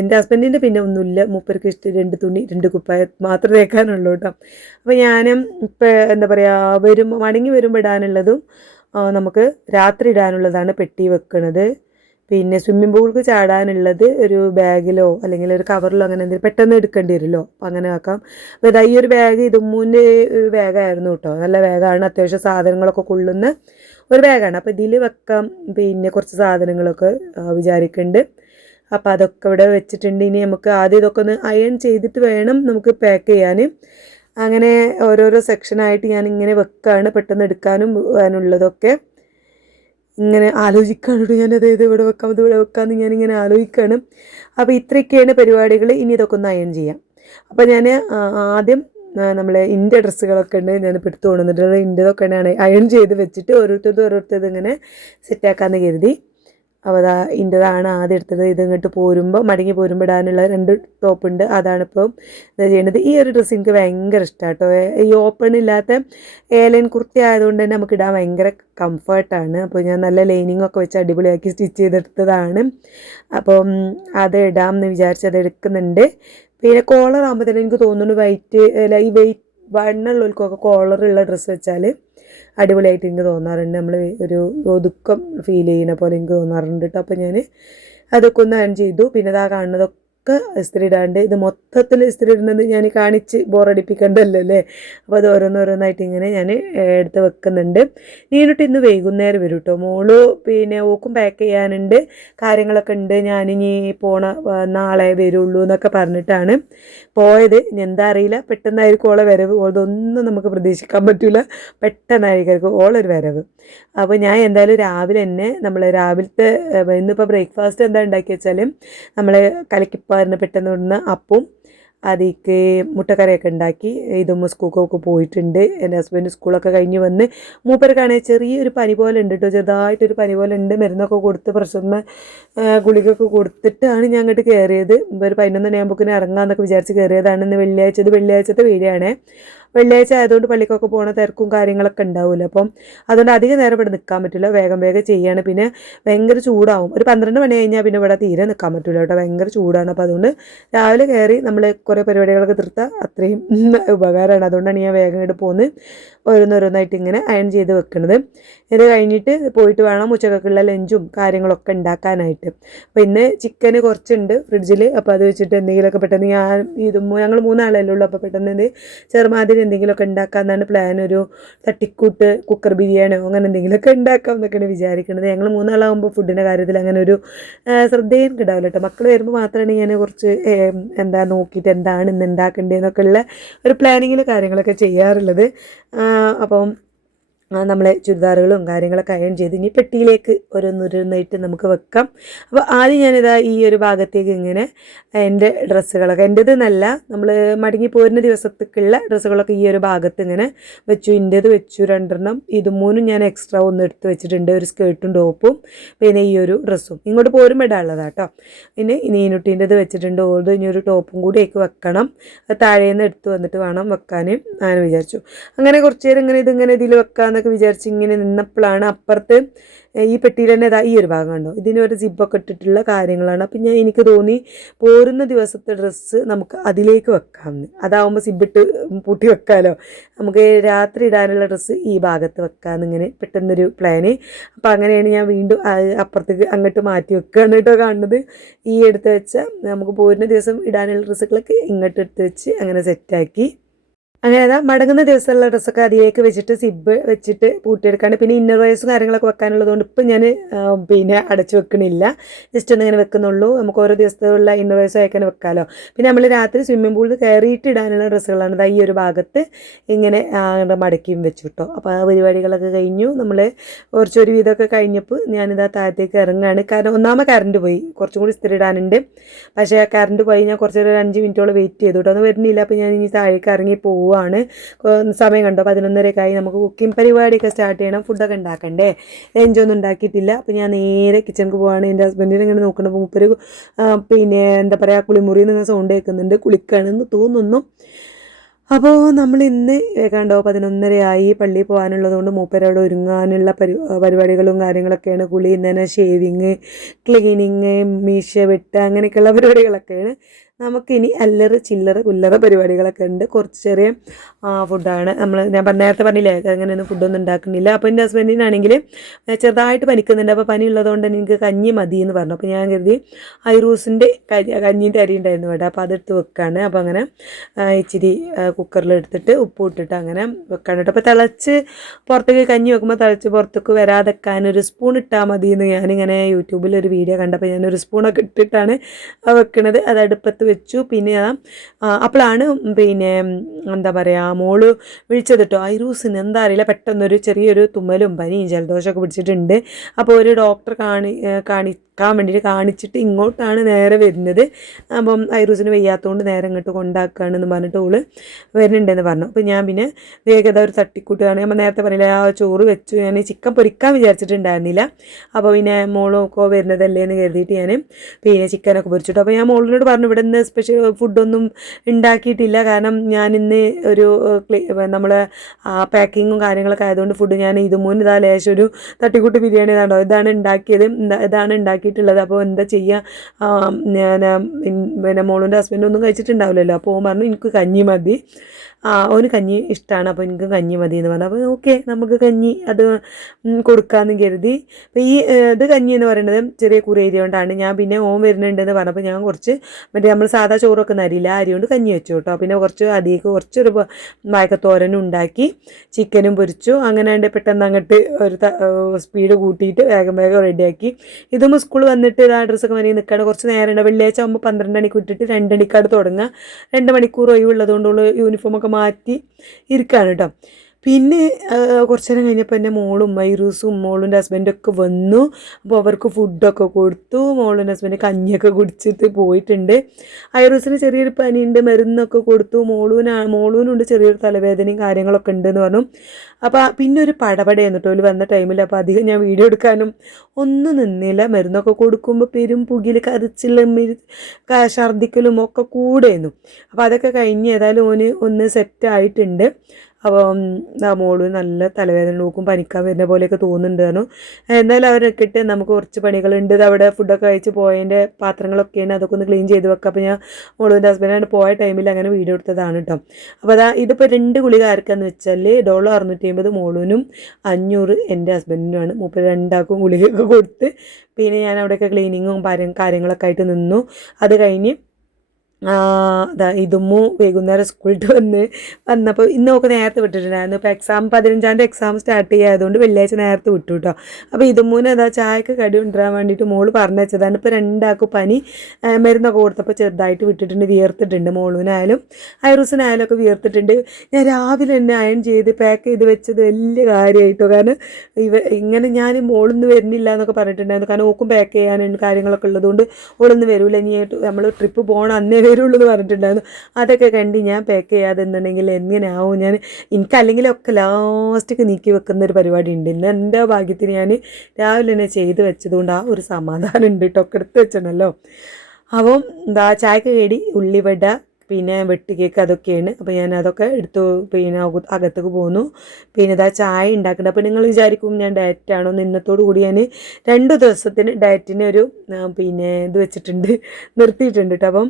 എന്റെ ഹസ്ബൻഡിന്റെ പിന്നെ ഒന്നുമില്ല. മൂപ്പർക്ക് ഇഷ്ടം രണ്ട് തുണി രണ്ട് കുപ്പായ മാത്രം തേക്കാനുള്ളൂ കേട്ടോ. അപ്പോൾ ഞാൻ ഇപ്പോൾ എന്താ പറയുക വരും മടങ്ങി വരുമ്പോൾ ഇടാനുള്ളതും നമുക്ക് രാത്രി ഇടാനുള്ളതാണ് പെട്ടി വെക്കുന്നത് പിന്നെ സ്വിമ്മിംഗ് പൂൾക്ക് ചാടാനുള്ളത് ഒരു ബാഗിലോ അല്ലെങ്കിൽ ഒരു കവറിലോ അങ്ങനെ എന്തെങ്കിലും പെട്ടെന്ന് എടുക്കേണ്ടി വരുമല്ലോ. അപ്പം അങ്ങനെ ആക്കാം. അപ്പോൾ ഇതാ ഈ ഒരു ബാഗ് ഇതുമ്മൂന്റെ ഒരു ബാഗായിരുന്നു കേട്ടോ. നല്ല ബാഗാണ് അത്യാവശ്യം സാധനങ്ങളൊക്കെ കൊള്ളുന്ന ഒരു ബാഗാണ് അപ്പോൾ ഇതിൽ വെക്കാം. പിന്നെ കുറച്ച് സാധനങ്ങളൊക്കെ വിചാരിക്കുന്നുണ്ട് അപ്പോൾ അതൊക്കെ ഇവിടെ വെച്ചിട്ടുണ്ട്. ഇനി നമുക്ക് ആദ്യം ഇതൊക്കെ ഒന്ന് അയൺ ചെയ്തിട്ട് വേണം നമുക്ക് പാക്ക് ചെയ്യാൻ. അങ്ങനെ ഓരോരോ സെക്ഷനായിട്ട് ഞാൻ ഇങ്ങനെ വെക്കാണ്. പെട്ടെന്ന് എടുക്കാനും പോകാനുള്ളതൊക്കെ ഇങ്ങനെ ആലോചിക്കാണ് ഞാൻ അതായത് ഇവിടെ വെക്കാം ഇത് ഇവിടെ വെക്കാമെന്ന് ഞാനിങ്ങനെ ആലോചിക്കുകയാണ് അപ്പോൾ ഇത്രയൊക്കെയാണ് പരിപാടികൾ ഇനി ഇതൊക്കെ ഒന്ന് അയൺ ചെയ്യാം. അപ്പോൾ ഞാൻ ആദ്യം നമ്മളെ ഇന്റെ ഡ്രസ്സുകളൊക്കെ ഉണ്ട് ഞാൻ എടുത്ത് കൊണ്ടുവന്നിട്ടുള്ളത് ഇന്റെതൊക്കെ അയൺ ചെയ്ത് വെച്ചിട്ട് ഓരോരുത്തരും ഓരോരുത്തരും ഇങ്ങനെ സെറ്റാക്കാമെന്ന് കരുതി. അപ്പോൾ അതാ ഇന്റെതാണ് ആദ്യം എടുത്തത്. ഇത് ഇങ്ങോട്ട് പോരുമ്പോൾ മടങ്ങി പോരുമ്പോൾ ഇടാനുള്ള രണ്ട് ടോപ്പ് ഉണ്ട്. അതാണിപ്പോൾ ഇത് ചെയ്യേണ്ടത്. ഈ ഒരു ഡ്രസ്സ് എനിക്ക് ഭയങ്കര ഇഷ്ടമാണ് കേട്ടോ. ഈ ഓപ്പൺ ഇല്ലാത്ത ഏലൈൻ കുർത്തി ആയതുകൊണ്ട് തന്നെ നമുക്ക് ഇടാൻ ഭയങ്കര കംഫർട്ടാണ് അപ്പോൾ ഞാൻ നല്ല ലൈനിങ് ഒക്കെ വെച്ച് അടിപൊളിയാക്കി സ്റ്റിച്ച് ചെയ്തെടുത്തതാണ്. അപ്പം അത് ഇടാം എന്ന് വിചാരിച്ച് അത് എടുക്കുന്നുണ്ട്. പിന്നെ കോളർ ആകുമ്പോൾ തന്നെ എനിക്ക് തോന്നുന്നു വൈറ്റ് അല്ല ഈ വെയിറ്റ് വണ്ണുള്ളവർക്കൊക്കെ കോളറുള്ള ഡ്രസ്സ് വെച്ചാൽ അടിപൊളിയായിട്ട് എനിക്ക് തോന്നാറുണ്ട്. നമ്മൾ ഒരു ഒതുക്കം ഫീൽ ചെയ്യുന്ന പോലെ എനിക്ക് തോന്നാറുണ്ട് കേട്ടോ അപ്പോൾ ഞാൻ അതൊക്കെ ഒന്ന് അയൺ ചെയ്തു. പിന്നെ ഇതാ കാണുന്നതൊക്കെ ഇസ്തിരി ഇടാണ്ട് ഇത് മൊത്തത്തിൽ ഇസ്തിരി ഇടുന്നത് ഞാൻ കാണിച്ച് ബോറടിപ്പിക്കേണ്ടല്ലോ അല്ലേ? അപ്പോൾ അത് ഓരോന്നോരോന്നായിട്ട് ഇങ്ങനെ ഞാൻ എടുത്ത് വെക്കുന്നുണ്ട്. നീനിട്ട് ഇന്ന് വൈകുന്നേരം വരും കേട്ടോ മോൾ പിന്നെ ഓക്കും പാക്ക് ചെയ്യാനുണ്ട്. കാര്യങ്ങളൊക്കെ ഉണ്ട്. ഞാനിനി പോണ നാളെ വരുള്ളൂ എന്നൊക്കെ പറഞ്ഞിട്ടാണ് പോയത്. എന്താ അറിയില്ല. പെട്ടെന്നായിരിക്കും ഓളെ വരവ്. ഓളതൊന്നും നമുക്ക് പ്രതീക്ഷിക്കാൻ പറ്റില്ല പെട്ടെന്നായിരിക്കും ഓളൊരു വരവ്. അപ്പോൾ ഞാൻ എന്തായാലും രാവിലെ തന്നെ നമ്മൾ രാവിലത്തെ ഇന്നിപ്പോൾ ബ്രേക്ക്ഫാസ്റ്റ് എന്താ ഉണ്ടാക്കി വെച്ചാൽ നമ്മൾ കലക്കിപ്പാറിന് പെട്ടെന്ന് ഇടുന്ന അപ്പും അതിക്ക് മുട്ടക്കറിയൊക്കെ ഉണ്ടാക്കി. ഇതും സ്കൂക്കൊക്കെ പോയിട്ടുണ്ട്. എന്റെ ഹസ്ബൻഡ് സ്കൂളൊക്കെ കഴിഞ്ഞ് വന്ന് മൂപ്പർക്കാണെങ്കിൽ ചെറിയൊരു പനി പോലെ ഉണ്ട് കേട്ടോ ചെറുതായിട്ടൊരു പനി പോലെ ഉണ്ട്. മരുന്നൊക്കെ കൊടുത്ത് പ്രഷറിന് ഗുളികയൊക്കെ കൊടുത്തിട്ടാണ് ഞാൻ അങ്ങോട്ട് കയറിയത്. ഒരു പതിനൊന്ന് മണിയാകുമ്പോഴേക്കും ഇറങ്ങാമെന്നൊക്കെ വിചാരിച്ച് കയറിയതാണ് ഇന്ന് വെള്ളിയാഴ്ച വെള്ളിയാഴ്ചത്തെ വീഡിയോയാണേ വെള്ളിയാഴ്ച ആയതുകൊണ്ട് പള്ളിക്കൊക്കെ പോകുന്ന തിരക്കും കാര്യങ്ങളൊക്കെ ഉണ്ടാവില്ല അപ്പം അതുകൊണ്ട് അധികം നേരം ഇവിടെ നിൽക്കാൻ പറ്റില്ല. വേഗം വേഗം ചെയ്യാണ്. പിന്നെ ഭയങ്കര ചൂടാവും. ഒരു പന്ത്രണ്ട് മണി കഴിഞ്ഞാൽ പിന്നെ ഇവിടെ തീരെ നിൽക്കാൻ പറ്റില്ല കേട്ടോ. ഭയങ്കര ചൂടാണ്. അപ്പോൾ അതുകൊണ്ട് രാവിലെ കയറി നമ്മൾ കുറേ പരിപാടികളൊക്കെ തീർത്താൽ അത്രയും ഉപകാരമാണ് അതുകൊണ്ടാണ് ഞാൻ വേഗം ഇങ്ങോട്ട് പോകുന്നത് ഓരോന്നോരോന്നായിട്ട് ഇങ്ങനെ അയൺ ചെയ്ത് വെക്കുന്നത് ഇത് കഴിഞ്ഞിട്ട് പോയിട്ട് വേണം ഉച്ചക്കൊക്കെയുള്ള ലഞ്ചും കാര്യങ്ങളൊക്കെ ഉണ്ടാക്കാനായിട്ട് അപ്പോൾ ഇന്ന് ചിക്കന് കുറച്ചുണ്ട് ഫ്രിഡ്ജിൽ അപ്പോൾ അത് വെച്ചിട്ട് എന്തെങ്കിലുമൊക്കെ പെട്ടെന്ന് ഞാൻ ഇത് ഞങ്ങൾ മൂന്നാളല്ലേ ഉള്ളൂ. അപ്പോൾ പെട്ടെന്ന് ഇത് ചെറുമാതിരി എന്തെങ്കിലുമൊക്കെ ഉണ്ടാക്കാമെന്നാണ് പ്ലാൻ ഒരു തട്ടിക്കൂട്ട് കുക്കർ ബിരിയാണിയോ അങ്ങനെ എന്തെങ്കിലുമൊക്കെ ഉണ്ടാക്കാം എന്നൊക്കെയാണ് വിചാരിക്കുന്നത് ഞങ്ങൾ മൂന്നാളാകുമ്പോൾ ഫുഡിന്റെ കാര്യത്തിൽ അങ്ങനെ ഒരു ശ്രദ്ധയും കിടാവില്ല കേട്ടോ മക്കൾ വരുമ്പോൾ മാത്രമാണ് ഞാൻ കുറച്ച് എന്താ നോക്കിയിട്ട് എന്താണ് ഇന്ന് ഉണ്ടാക്കേണ്ടതെന്നൊക്കെ ഉള്ള ഒരു പ്ലാനിങ്ങിൽ കാര്യങ്ങളൊക്കെ ചെയ്യാറുള്ളത്. അപ്പം നമ്മളെ ചുരിദാറുകളും കാര്യങ്ങളൊക്കെ അയൺ ചെയ്ത് ഇനി പെട്ടിയിലേക്ക് ഓരോന്നോരോന്നായിട്ട് നമുക്ക് വെക്കാം. അപ്പോൾ ആദ്യം ഞാനിതാ ഈ ഒരു ഭാഗത്തേക്ക് ഇങ്ങനെ എന്റെ ഡ്രസ്സുകളൊക്കെ എന്റേത് എന്നല്ല നമ്മൾ മടങ്ങി പോരുന്ന ദിവസത്തേക്കുള്ള ഡ്രസ്സുകളൊക്കെ ഈ ഒരു ഭാഗത്ത് ഇങ്ങനെ വെച്ചു. ഇന്റേത് വെച്ചു രണ്ടെണ്ണം ഇത് മൂന്നും ഞാൻ എക്സ്ട്രാ ഒന്ന് എടുത്ത് വെച്ചിട്ടുണ്ട് ഒരു സ്കേർട്ടും ടോപ്പും പിന്നെ ഈ ഒരു ഡ്രസ്സും. ഇങ്ങോട്ട് പോരും ഇടാനുള്ളതാണ് കേട്ടോ പിന്നെ നീനുട്ടീന്റെത് വെച്ചിട്ടുണ്ട് ഓൾഡ് ഇനി ഒരു ടോപ്പും കൂടി ഒക്കെ വെക്കണം. താഴേന്ന് എടുത്ത് വന്നിട്ട് വേണം വെക്കാൻ ഞാൻ വിചാരിച്ചു. അങ്ങനെ കുറച്ച് നേരം ഇങ്ങനെ ഇതിങ്ങനെ ഇതിൽ വെക്കാന്നൊക്കെ വിചാരിച്ച് ഇങ്ങനെ നിന്നപ്പോഴാണ് അപ്പുറത്ത് ഈ പെട്ടിയിൽ തന്നെ ഈ ഒരു ഭാഗം കണ്ടോ? ഇതിനൊരു സിബൊക്കെ ഇട്ടിട്ടുള്ള കാര്യങ്ങളാണ്. അപ്പം ഞാൻ എനിക്ക് തോന്നി പോരുന്ന ദിവസത്തെ ഡ്രസ്സ് നമുക്ക് അതിലേക്ക് വെക്കാമെന്ന്. അതാവുമ്പോൾ സിബിട്ട് പൂട്ടി വെക്കാമല്ലോ നമുക്ക് രാത്രി ഇടാനുള്ള ഡ്രസ്സ് ഈ ഭാഗത്ത് വെക്കാമെന്ന് ഇങ്ങനെ പെട്ടെന്നൊരു പ്ലാന് അപ്പോൾ അങ്ങനെയാണ് ഞാൻ വീണ്ടും അപ്പുറത്തേക്ക് അങ്ങോട്ട് മാറ്റി വെക്കുകയാണ് കേട്ടോ കാണുന്നത്. ഈ എടുത്ത് വെച്ച നമുക്ക് പോരുന്ന ദിവസം ഇടാനുള്ള ഡ്രസ്സുകളൊക്കെ ഇങ്ങോട്ട് എടുത്ത് വെച്ച് അങ്ങനെ സെറ്റാക്കി അങ്ങനെ അതാ മടങ്ങുന്ന ദിവസമുള്ള ഡ്രസ്സൊക്കെ അതിലേക്ക് വെച്ചിട്ട് സിബ് വെച്ചിട്ട് പൂട്ടിയെടുക്കാണ് പിന്നെ ഇന്നർ വയസ്സും കാര്യങ്ങളൊക്കെ വെക്കാനുള്ളതുകൊണ്ട് ഇപ്പം ഞാൻ പിന്നെ അടച്ചു വെക്കണില്ല. ജസ്റ്റ് ഒന്ന് ഇങ്ങനെ വെക്കുന്നുള്ളൂ. നമുക്ക് ഓരോ ദിവസത്തുള്ള ഇന്നർ വയസ്സും അയക്കാൻ വെക്കാമല്ലോ പിന്നെ നമ്മൾ രാത്രി സ്വിമ്മിംഗ് പൂളിൽ കയറിയിട്ട് ഇടാനുള്ള ഡ്രസ്സുകളാണ് ഇതാ ഈ ഒരു ഭാഗത്ത് ഇങ്ങനെ മടക്കിയും വെച്ചു കേട്ടോ അപ്പോൾ ആ പരിപാടികളൊക്കെ കഴിഞ്ഞു. നമ്മൾ കുറച്ചൊരു വിധമൊക്കെ കഴിഞ്ഞപ്പോൾ ഞാനിതാ താഴത്തേക്ക് ഇറങ്ങുകയാണ് കാരണം ഒന്നാമത് കറണ്ട് പോയി. കുറച്ചും കൂടി സ്ഥിരം ഇടാനുണ്ട്. പക്ഷേ ആ കറണ്ട് പോയി. ഞാൻ കുറച്ചൊരു അഞ്ച് മിനിറ്റോളം വെയിറ്റ് ചെയ്തു കേട്ടോ അത് വരുന്നില്ല. അപ്പോൾ ഞാൻ ഇനി താഴേക്ക് ഇറങ്ങി പോവുകയാണ് സമയം കണ്ടോ? പതിനൊന്നരയൊക്കെ ആയി നമുക്ക് കുക്കിംഗ് പരിപാടിയൊക്കെ സ്റ്റാർട്ട് ചെയ്യണം. ഫുഡൊക്കെ ഉണ്ടാക്കണ്ടേ? ലഞ്ചൊന്നും ഉണ്ടാക്കിയിട്ടില്ല. അപ്പോൾ ഞാൻ നേരെ കിച്ചണിക്ക് പോവാണ്. എന്റെ ഹസ്ബൻഡിനെ ഇങ്ങനെ നോക്കണം അപ്പോൾ മുപ്പര് പിന്നെ എന്താ പറയുക കുളിമുറി നിങ്ങൾ സൗണ്ട് കേൾക്കുന്നുണ്ട്. കുളിക്കണമെന്ന് തോന്നുന്നു. അപ്പോൾ നമ്മൾ ഇന്ന് കണ്ടോ പതിനൊന്നരയായി പള്ളിയിൽ പോകാനുള്ളത് കൊണ്ട് മൂപ്പരവിടെ ഒരുങ്ങാനുള്ള പരി പരിപാടികളും കാര്യങ്ങളൊക്കെയാണ്. കുളി ഇന്നലെ ഷേവിങ് ക്ലീനിങ് മീശ വെട്ട് അങ്ങനെയൊക്കെയുള്ള പരിപാടികളൊക്കെയാണ്. നമുക്കിനി അല്ലറ ചില്ലറ കുല്ലറ പരിപാടികളൊക്കെ ഉണ്ട്. കുറച്ച് ചെറിയ ഫുഡാണ് നമ്മൾ ഞാൻ നേരത്തെ പറഞ്ഞില്ലേ അങ്ങനെയൊന്നും ഫുഡൊന്നും ഉണ്ടാക്കുന്നില്ല. അപ്പോൾ എന്റെ ഹസ്ബൻഡിനാണെങ്കിൽ ചെറുതായിട്ട് പനിക്കുന്നുണ്ട്. അപ്പോൾ പനി ഉള്ളതുകൊണ്ട് തന്നെ എനിക്ക് കഞ്ഞി മതി എന്ന് പറഞ്ഞു. അപ്പോൾ ഞാൻ കരുതി ഐറൂസിന്റെ കരി കഞ്ഞീന്റെ അരി ഉണ്ടായിരുന്നു ഇവിടെ. അപ്പോൾ അതെടുത്ത് വെക്കാണ്. അപ്പോൾ അങ്ങനെ ഇച്ചിരി കുക്കറിലെടുത്തിട്ട് ഉപ്പ് ഇട്ടിട്ട് അങ്ങനെ വെക്കാണ് കേട്ടോ. അപ്പോൾ തിളച്ച് പുറത്തേക്ക് കഞ്ഞി വെക്കുമ്പോൾ തിളച്ച് പുറത്തേക്ക് വരാതെക്കാൻ ഒരു സ്പൂൺ ഇട്ടാൽ മതി എന്ന് ഞാനിങ്ങനെ യൂട്യൂബിൽ ഒരു വീഡിയോ കണ്ടപ്പോൾ ഞാനൊരു സ്പൂണൊക്കെ ഇട്ടിട്ടാണ് വെക്കുന്നത് അത് അടുപ്പത്ത് വെച്ചു. പിന്നെ അപ്പോഴാണ് പിന്നെ എന്താ പറയുക മോൾ വിളിച്ചത് കേട്ടോ ഐറൂസിന് എന്താ അറിയില്ല പെട്ടെന്നൊരു ചെറിയൊരു തുമ്മലും പനിയും ജലദോഷമൊക്കെ പിടിച്ചിട്ടുണ്ട്. അപ്പോൾ ഒരു ഡോക്ടർ കാണി ഏ, കാണിക്കാൻ വേണ്ടിയിട്ട് കാണിച്ചിട്ട് ഇങ്ങോട്ടാണ് നേരെ വരുന്നത്. അപ്പം ഐറൂസിന് വയ്യാത്തതുകൊണ്ട് നേരെ ഇങ്ങോട്ട് കൊണ്ടാക്കുകയാണെന്ന് പറഞ്ഞിട്ട് ഓൾ വരുന്നുണ്ടെന്ന് പറഞ്ഞു. അപ്പോൾ ഞാൻ പിന്നെ വേഗത ഒരു തട്ടിക്കൂട്ടുകയാണ് നമ്മൾ നേരത്തെ പറഞ്ഞില്ല ആ ചോറ് വെച്ചു ഞാൻ ചിക്കൻ പൊരിക്കാൻ വിചാരിച്ചിട്ടുണ്ടായിരുന്നില്ല. അപ്പോൾ പിന്നെ മോളൊക്കെ വരുന്നതല്ലേ എന്ന് കരുതിയിട്ട് ഞാൻ പിന്നെ ചിക്കനൊക്കെ പൊരിച്ചിട്ടു. അപ്പോൾ ഞാൻ മോളിനോട് പറഞ്ഞു ഇവിടെ നിന്ന് സ്പെഷ്യൽ ഫുഡൊന്നും ഉണ്ടാക്കിയിട്ടില്ല. കാരണം ഞാൻ ഇന്ന് ഒരു നമ്മൾ പാക്കിങ്ങും കാര്യങ്ങളൊക്കെ ആയതുകൊണ്ട് ഫുഡ് ഞാൻ ഇതുമൂന്ന് ഇതാ ലേശം ഒരു തട്ടിക്കൂട്ട് ബിരിയാണി ഇതാണോ ഇതാണ് ഉണ്ടാക്കിയത്. ഇതാണ് ഇതാണ് ഉണ്ടാക്കിയിട്ടുള്ളത് അപ്പോൾ എന്താ ചെയ്യുക ഞാൻ പിന്നെ മോളുടെ ഹസ്ബൻഡ് ഒന്നും കഴിച്ചിട്ടുണ്ടാവില്ലല്ലോ. അപ്പോൾ ഓൻ പറഞ്ഞു എനിക്ക് കഞ്ഞി മതി. ആ അവന് കഞ്ഞി ഇഷ്ടമാണ് അപ്പോൾ എനിക്ക് കഞ്ഞി മതി എന്ന് പറഞ്ഞു. അപ്പോൾ ഓക്കെ നമുക്ക് കഞ്ഞി അത് കൊടുക്കാമെന്ന് കരുതി. അപ്പോൾ ഈ ഇത് കഞ്ഞി എന്ന് പറയുന്നത് ചെറിയ കുറി അരി കൊണ്ടാണ്. ഞാൻ പിന്നെ ഓം വരുന്നുണ്ടെന്ന് പറഞ്ഞപ്പോൾ ഞാൻ കുറച്ച് മറ്റേ നമ്മൾ സാധാ ചോറൊക്കെ നരിയില്ല അരി കൊണ്ട് കഞ്ഞി വെച്ചു കേട്ടോ. പിന്നെ കുറച്ച് അതിലേക്ക് കുറച്ചൊരു വായക്കത്തോരനും ഉണ്ടാക്കി ചിക്കനും പൊരിച്ചു. അങ്ങനെ ഉണ്ട് പെട്ടെന്ന് അങ്ങോട്ട് ഒരു സ്പീഡ് കൂട്ടിയിട്ട് വേഗം വേഗം റെഡിയാക്കി ഇതും സ്കൂൾ വന്നിട്ട് ആ ഡ്രസ്സൊക്കെ മതി നിൽക്കാണ്ട് കുറച്ച് നേരം വെള്ളിയാഴ്ച ആകുമ്പോൾ പന്ത്രണ്ട് മണിക്ക് വിട്ടിട്ട് രണ്ട് മണിക്കാട് തുടങ്ങുക. രണ്ട് മണിക്കൂർ ഒഴിവുള്ളതുകൊണ്ടുള്ള യൂണിഫോമൊക്കെ മാറ്റി ഇരിക്കുകയാണ് കേട്ടോ പിന്നെ കുറച്ച് നേരം കഴിഞ്ഞപ്പോൾ എന്റെ മോളും മൈറൂസും മോളിന്റെ ഹസ്ബൻഡും ഒക്കെ വന്നു. അപ്പോൾ അവർക്ക് ഫുഡൊക്കെ കൊടുത്തു. മോളിന്റെ ഹസ്ബൻഡ് കഞ്ഞിയൊക്കെ കുടിച്ചിട്ട് പോയിട്ടുണ്ട്. ഐറൂസിന് ചെറിയൊരു പനിയുണ്ട് മരുന്നൊക്കെ കൊടുത്തു. മോളൂനാ മോളൂനുണ്ട് ചെറിയൊരു തലവേദനയും കാര്യങ്ങളൊക്കെ ഉണ്ടെന്ന് പറഞ്ഞു. അപ്പോൾ പിന്നെ ഒരു പടപടയായിരുന്നു കേട്ടോ. വന്ന ടൈമിൽ അപ്പോൾ അധികം ഞാൻ വീഡിയോ എടുക്കാനും ഒന്നും നിന്നില്ല. മരുന്നൊക്കെ കൊടുക്കുമ്പോൾ പെരും പുകിൽ കരച്ചിലും ഛർദിക്കലും ഒക്കെ കൂടെയായിരുന്നു. അപ്പോൾ അതൊക്കെ കഴിഞ്ഞ് ഏതായാലും ഓന് ഒന്ന് സെറ്റ് ആയിട്ടുണ്ട്. അപ്പം ആ മോൾ നല്ല തലവേദന നോക്കും പനിക്കാൻ വരുന്ന പോലെയൊക്കെ തോന്നുന്നുണ്ടായിരുന്നു എന്നാലും അവരെ ഇട്ട് നമുക്ക് കുറച്ച് പണികളുണ്ട്. അവിടെ ഫുഡൊക്കെ കഴിച്ച് പോയതിന്റെ പാത്രങ്ങളൊക്കെയാണ് അതൊക്കെ ഒന്ന് ക്ലീൻ ചെയ്ത് വെക്കുക. അപ്പോൾ ഞാൻ മോളുവിന്റെ ഹസ്ബൻഡാണ് പോയ ടൈമിൽ അങ്ങനെ വീഡിയോ എടുത്തതാണ് കേട്ടോ അപ്പോൾ അതാ ഇതിപ്പോൾ രണ്ട് ഗുളിക ആർക്കാന്ന് വെച്ചാൽ ഡോളർ അറുന്നൂറ്റി അമ്പത് മോളുവിനും അഞ്ഞൂറ് എന്റെ ഹസ്ബൻഡിനുമാണ് മൂപ്പർ രണ്ടാൾക്കും ഗുളികയൊക്കെ കൊടുത്ത് പിന്നെ ഞാൻ അവിടെയൊക്കെ ക്ലീനിങ്ങും കാര്യങ്ങളൊക്കെ ആയിട്ട് നിന്നു. അത് കഴിഞ്ഞ് ഇതുമ്മു വൈകുന്നേരം സ്കൂളിട്ട് വന്ന് വന്നപ്പോൾ ഇന്ന് നോക്ക് നേരത്തെ വിട്ടിട്ടുണ്ടായിരുന്നു. ഇപ്പോൾ എക്സാം പതിനഞ്ചാം തീയതി എക്സാം സ്റ്റാർട്ട് ചെയ്യാതുകൊണ്ട് വെള്ളിയാഴ്ച നേരത്തെ വിട്ടു കേട്ടോ അപ്പോൾ ഇതുമ്മൂന് അതാ ചായക്ക് കടി കൊണ്ടുവരാൻ വേണ്ടിയിട്ട് മോൾ പറഞ്ഞു വെച്ചതാണ്. ഇപ്പോൾ രണ്ടാൾക്ക് പനി മരുന്നൊക്കെ കൊടുത്തപ്പോൾ ചെറുതായിട്ട് വിട്ടിട്ടുണ്ട് വിയർത്തിട്ടുണ്ട് മോളൂനായാലും ഐറൂസിനായാലും ഒക്കെ വിയർത്തിട്ടുണ്ട്. ഞാൻ രാവിലെ തന്നെ അയൺ ചെയ്ത് പാക്ക് ചെയ്ത് വെച്ചത് വലിയ കാര്യമായിട്ടോ കാരണം ഇവ ഇങ്ങനെ ഞാൻ മോളൊന്നും വരുന്നില്ല എന്നൊക്കെ പറഞ്ഞിട്ടുണ്ടായിരുന്നു. കാരണം ഓക്കും പാക്ക് ചെയ്യാനുണ്ട് കാര്യങ്ങളൊക്കെ ഉള്ളതുകൊണ്ട് ഓളൊന്നും വരില്ല ഇനി നമ്മൾ ട്രിപ്പ് പോകണം അന്നേ വരുള്ളൂ എന്ന് പറഞ്ഞിട്ടുണ്ടായിരുന്നു. അതൊക്കെ കണ്ട് ഞാൻ പാക്ക് ചെയ്യാതെ എന്നുണ്ടെങ്കിൽ എങ്ങനെയാവും? ഞാൻ എനിക്ക് അല്ലെങ്കിലൊക്കെ ലാസ്റ്റിക്ക് നീക്കി വെക്കുന്ന ഒരു പരിപാടി ഉണ്ട്. ഇന്ന് എന്റെ ഭാഗ്യത്തിന് ഞാൻ രാവിലെ തന്നെ ചെയ്ത് വെച്ചതുകൊണ്ട് ആ ഒരു സമാധാനം ഉണ്ട്. കേട്ടോ ഒക്കെ എടുത്ത് വെച്ചിട്ടുണ്ടല്ലോ അപ്പം എന്താ ചായക്ക് കേടി ഉള്ളിവട പിന്നെ വെട്ട് കേക്ക് അതൊക്കെയാണ്. അപ്പോൾ ഞാൻ അതൊക്കെ എടുത്തു. പിന്നെ അകത്തേക്ക് പോന്നു. പിന്നെ ഇതാ ചായ ഉണ്ടാക്കുന്നത് അപ്പോൾ നിങ്ങൾ വിചാരിക്കും ഞാൻ ഡയറ്റാണോ ഇന്നത്തോടു കൂടി ഞാൻ രണ്ട് ദിവസത്തിന് ഡയറ്റിന് ഒരു പിന്നെ ഇത് വെച്ചിട്ടുണ്ട്. നിർത്തിയിട്ടുണ്ട് കേട്ടോ അപ്പം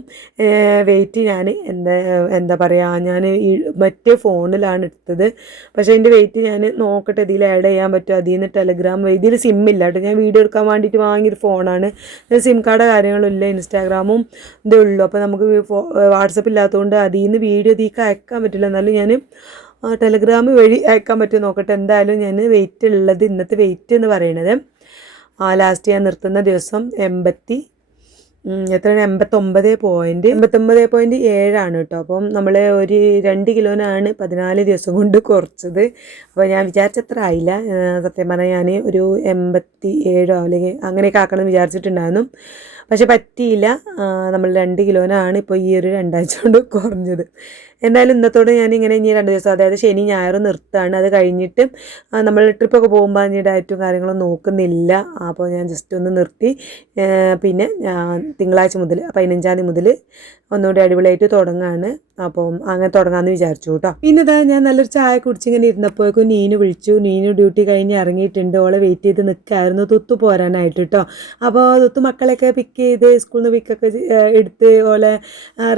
വെയിറ്റ് ഞാൻ എന്താ എന്താ പറയുക ഞാൻ ഈ മറ്റേ ഫോണിലാണ് എടുത്തത്. പക്ഷേ എന്റെ വെയിറ്റ് ഞാൻ നോക്കട്ടെ ഇതിൽ ആഡ് ചെയ്യാൻ പറ്റുമോ? അതിൽ നിന്ന് ടെലഗ്രാം ഇതിൽ സിം ഇല്ല കേട്ടോ ഞാൻ വീഡിയോ എടുക്കാൻ വേണ്ടിയിട്ട് വാങ്ങിയൊരു ഫോണാണ് സിം കാർഡ് കാര്യങ്ങളും ഇല്ല. ഇൻസ്റ്റാഗ്രാമും ഇതേ ഉള്ളൂ. അപ്പോൾ നമുക്ക് വാട്സപ്പ് ഇല്ലാത്തതുകൊണ്ട് അതിൽ നിന്ന് വീഡിയോ തീക്ക് അയക്കാൻ പറ്റില്ല. എന്നാലും ഞാൻ ടെലഗ്രാം വഴി അയക്കാൻ പറ്റുമോ നോക്കട്ടെ എന്തായാലും ഞാൻ വെയിറ്റ് ഉള്ളത് ഇന്നത്തെ വെയിറ്റ് എന്ന് പറയണത്. ലാസ്റ്റ് ഞാൻ നിർത്തുന്ന ദിവസം എൺപത്തി എത്രയാണ്? എൺപത്തൊമ്പത് പോയിന്റ് എൺപത്തൊമ്പത് പോയിന്റ് ഏഴാണ് കേട്ടോ. അപ്പം നമ്മൾ ഒരു രണ്ട് കിലോനാണ് പതിനാല് ദിവസം കൊണ്ട് കുറച്ചത്. അപ്പോൾ ഞാൻ വിചാരിച്ചത്ര ആയില്ല. സത്യം പറഞ്ഞാൽ ഞാൻ ഒരു എൺപത്തി ഏഴോ അല്ലെങ്കിൽ അങ്ങനെയൊക്കെ ആക്കണം വിചാരിച്ചിട്ടുണ്ടായിരുന്നു. പക്ഷെ പറ്റിയില്ല. നമ്മൾ രണ്ട് കിലോനാണ് ഇപ്പോൾ ഈ ഒരു രണ്ടാഴ്ച കൊണ്ട് കുറഞ്ഞത്. എന്തായാലും ഇന്നത്തോടെ ഞാൻ ഇങ്ങനെ ഇനി രണ്ട് ദിവസം അതായത് ശനി ഞായറും നിർത്താണ്. അത് കഴിഞ്ഞിട്ട് നമ്മൾ ട്രിപ്പൊക്കെ പോകുമ്പോൾ അതിന്റെ ഡയറ്റും കാര്യങ്ങളും നോക്കുന്നില്ല. അപ്പോൾ ഞാൻ ജസ്റ്റ് ഒന്ന് നിർത്തി. പിന്നെ തിങ്കളാഴ്ച മുതൽ പതിനഞ്ചാം തീയതി മുതൽ ഒന്നുകൂടി അടിപൊളിയായിട്ട് തുടങ്ങാണ്. അപ്പോൾ അങ്ങനെ തുടങ്ങാമെന്ന് വിചാരിച്ചു കേട്ടോ. പിന്നെ ഇതാ ഞാൻ നല്ലൊരു ചായ കുടിച്ച് ഇങ്ങനെ ഇരുന്നപ്പോഴേക്കും നീനു വിളിച്ചു. നീനു ഡ്യൂട്ടി കഴിഞ്ഞ് ഇറങ്ങിയിട്ടുണ്ട്. ഓളെ വെയിറ്റ് ചെയ്ത് നിൽക്കായിരുന്നു. തുത്തു പോരാനായിട്ട് കേട്ടോ. അപ്പോൾ തുത്തു മക്കളെയൊക്കെ പിക്ക് ചെയ്ത് സ്കൂളിൽ നിന്ന് പിക്കൊക്കെ എടുത്ത് ഓലെ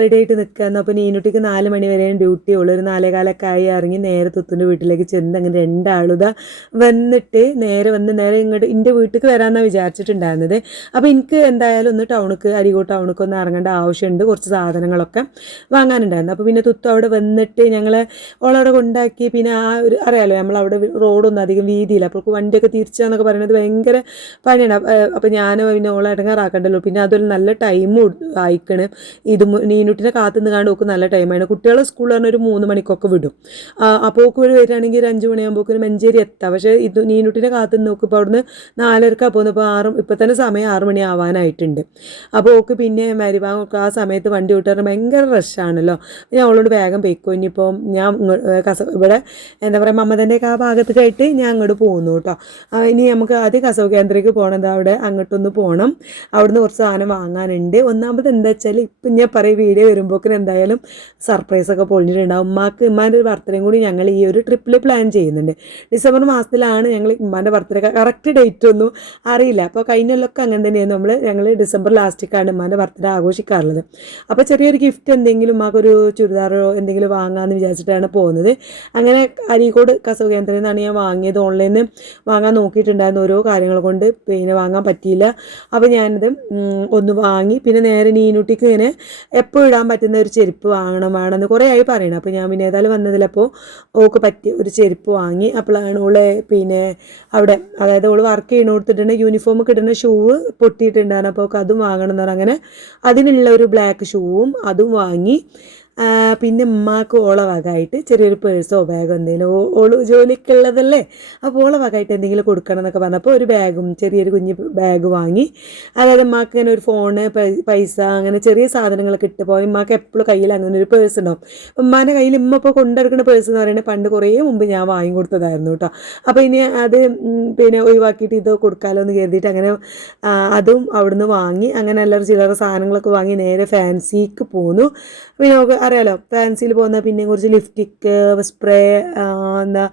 റെഡി ആയിട്ട് നിൽക്കായിരുന്നു അപ്പോൾ നീനുട്ടിക്ക് നാല് മണി വരെയാണ് ഡ്യൂട്ടി ഉള്ളൂ. ഒരു നാലേകാലൊക്കെ ആയി ഇറങ്ങി നേരെ തുത്തുന്റെ വീട്ടിലേക്ക് ചെന്ന് അങ്ങനെ രണ്ടാളുതാ വന്നിട്ട് നേരെ വന്ന് നേരെ ഇങ്ങോട്ട് എന്റെ വീട്ടിലേക്ക് വരാമെന്നാണ് വിചാരിച്ചിട്ടുണ്ടായിരുന്നത്. അപ്പോൾ എനിക്ക് എന്തായാലും ഒന്ന് ടൗണിക്ക് അരികോട്ട് ടൗണിക്ക് ഒന്ന് ഇറങ്ങേണ്ട ആവശ്യമുണ്ട് കുറച്ച് സാധനങ്ങളൊക്കെ വാങ്ങാനുണ്ടായിരുന്നു. അപ്പോൾ പിന്നെ തുത്തു അവിടെ വന്നിട്ട് ഞങ്ങൾ ഓളവിടെ കൊണ്ടാക്കി. പിന്നെ ആ ഒരു അറിയാലോ നമ്മളവിടെ റോഡൊന്നും അധികം വീതിയില്ല. അപ്പോൾ വണ്ടിയൊക്കെ തിരിച്ചാന്നൊക്കെ പറയുന്നത് ഭയങ്കര പണിയാണ്. അപ്പോൾ ഞാൻ പിന്നെ ഓളെ ഇടങ്ങാറാക്കണ്ടല്ലോ. പിന്നെ അതൊരു നല്ല ടൈം ആയിക്കണ്. ഇത് നീനുട്ടിനെ കാത്തു നിന്ന് കാണുമ്പോൾ നല്ല ടൈമാണ് കുട്ടികളെ സ്കൂളിൽ പറഞ്ഞാൽ ഒരു മൂന്ന് മണിക്കൊക്കെ വിടും. അപ്പോൾ ഒക്കെ ഒരു വരികയാണെങ്കിൽ ഒരു അഞ്ച് മണിയാകുമ്പോൾ മഞ്ചേരി എത്താം. പക്ഷേ ഇത് നീനുട്ടിനെ കാത്തു നോക്കും ഇപ്പോൾ അവിടുന്ന് നാലരക്കാണ് പോകുന്നത് ഇപ്പോൾ ആറും ഇപ്പോൾ തന്നെ സമയം ആറ് മണി ആവാനായിട്ടുണ്ട്. അപ്പോൾ ഓക്ക് പിന്നെ മരിഭാഗം ആ സമയത്ത് വണ്ടി വിട്ടാൽ ഭയങ്കര റഷാണല്ലോ ഞാൻ അവളോട് വേഗം പോയിക്കോ ഇനിയിപ്പോൾ ഞാൻ കസ ഇവിടെ എന്താ പറയുക മമ്മതന്റെയൊക്കെ ആ ഭാഗത്തേക്കായിട്ട് ഞാൻ അങ്ങോട്ട് പോകുന്നു കേട്ടോ. ഇനി നമുക്ക് ആദ്യം കസവ് പോകണം പോകണത് അവിടെ അങ്ങോട്ടൊന്ന് പോകണം അവിടുന്ന് കുറച്ച് സാധനം വാങ്ങാനുണ്ട്. ഒന്നാമത് എന്താ വെച്ചാൽ ഇപ്പം ഞാൻ പറയും വീഡിയോ വരുമ്പോക്കിന് എന്തായാലും സർപ്രൈസൊക്കെ പൊളിഞ്ഞിട്ടുണ്ടാവും. ഉമ്മാക്ക് ഉമ്മാന്റെ ഒരു ബർത്ത്ഡേയും കൂടി ഞങ്ങൾ ഈ ഒരു ട്രിപ്പിൽ പ്ലാൻ ചെയ്യുന്നുണ്ട്. ഡിസംബർ മാസത്തിലാണ് ഞങ്ങൾ ഉമ്മാന്റെ ബർത്ത്ഡേ കറക്റ്റ് ഡേറ്റ് ഒന്നും അറിയില്ല. അപ്പോൾ കഴിഞ്ഞൊല്ലൊക്കെ അങ്ങനെ തന്നെയാണ് നമ്മൾ ഞങ്ങൾ ഡിസംബർ ലാസ്റ്റിക്കാണ് ഉമ്മാന്റെ ബർത്ത്ഡേ ആഘോഷിക്കാറുള്ളത്. അപ്പോൾ ചെറിയൊരു ഗിഫ്റ്റ് എന്തെങ്കിലും ഉമ്മാക്കൊരു ചുരിദാറോ എന്തെങ്കിലും വാങ്ങാമെന്ന് വിചാരിച്ചിട്ടാണ് പോകുന്നത്. അങ്ങനെ അരീക്കോട് കസവ് കേന്ദ്രത്തിൽ നിന്നാണ് ഞാൻ വാങ്ങിയത്. ഓൺലൈനിൽ വാങ്ങാൻ നോക്കിയിട്ടുണ്ടായിരുന്നു. ഓരോ കാര്യങ്ങൾ കൊണ്ട് പിന്നെ വാങ്ങാൻ പറ്റിയില്ല. അപ്പോൾ ഞാനിത് ഒന്ന് വാങ്ങി. പിന്നെ നേരെ നീനുട്ടിക്ക് ഇങ്ങനെ എപ്പോൾ ഇടാൻ പറ്റുന്ന ഒരു ചെരുപ്പ് വാങ്ങണം വേണമെന്ന് കുറേ ആയി പറയണം. അപ്പോൾ ഞാൻ പിന്നെ ഏതായാലും വന്നതിലപ്പോൾ ഓക്ക് പറ്റിയ ഒരു ചെരുപ്പ് വാങ്ങി. അപ്പോഴാണ് ഓൾ പിന്നെ അവിടെ അതായത് ഓൾ വർക്ക് ചെയ്യണ കൊടുത്തിട്ടുണ്ട്. യൂണിഫോം കിട്ടുന്ന ഷൂവ് പൊട്ടിയിട്ടുണ്ടായിരുന്നു. അപ്പോൾ അതും വാങ്ങണം എന്ന് പറഞ്ഞാൽ അങ്ങനെ അതിനുള്ള ഒരു ബ്ലാക്ക് ഷൂവും അതും വാങ്ങി. പിന്നെ ഉമ്മാക്ക് ഓള വകമായിട്ട് ചെറിയൊരു പേഴ്സോ ബാഗോ എന്തെങ്കിലും ഓൾ ജോലിക്കുള്ളതല്ലേ? അപ്പോൾ ഓള വകമായിട്ട് എന്തെങ്കിലും കൊടുക്കണം എന്നൊക്കെ പറഞ്ഞപ്പോൾ ഒരു ബാഗും ചെറിയൊരു കുഞ്ഞ് ബാഗ് വാങ്ങി. അതായത് ഉമ്മാക്ക് ഇങ്ങനെ ഒരു ഫോണ് പൈസ അങ്ങനെ ചെറിയ സാധനങ്ങളൊക്കെ ഇട്ട് പോയി. ഉമ്മാക്ക് എപ്പോഴും കയ്യിൽ അങ്ങനെ ഒരു പേഴ്സ് ഉണ്ടാവും. ഉമ്മാന്റെ കയ്യിൽ ഉമ്മ ഇപ്പോൾ കൊണ്ടെടുക്കുന്ന പേഴ്സ് എന്ന് പറയുന്നത് പണ്ട് കുറേ മുമ്പ് ഞാൻ വാങ്ങി കൊടുത്തതായിരുന്നു കേട്ടോ അപ്പോൾ ഇനി അത് പിന്നെ ഒഴിവാക്കിയിട്ട് ഇത് കൊടുക്കാമല്ലോ എന്ന് കരുതിയിട്ട് അങ്ങനെ അതും അവിടുന്ന് വാങ്ങി. അങ്ങനെ എല്ലാവരും ചില്ലറ സാധനങ്ങളൊക്കെ വാങ്ങി നേരെ ഫാൻസിക്ക് പോന്നു. പിന്നെ അറിയാലോ ഫാൻസിയിൽ പോകുന്ന പിന്നെ കുറച്ച് ലിഫ്റ്റിക്ക് സ്പ്രേ എന്താ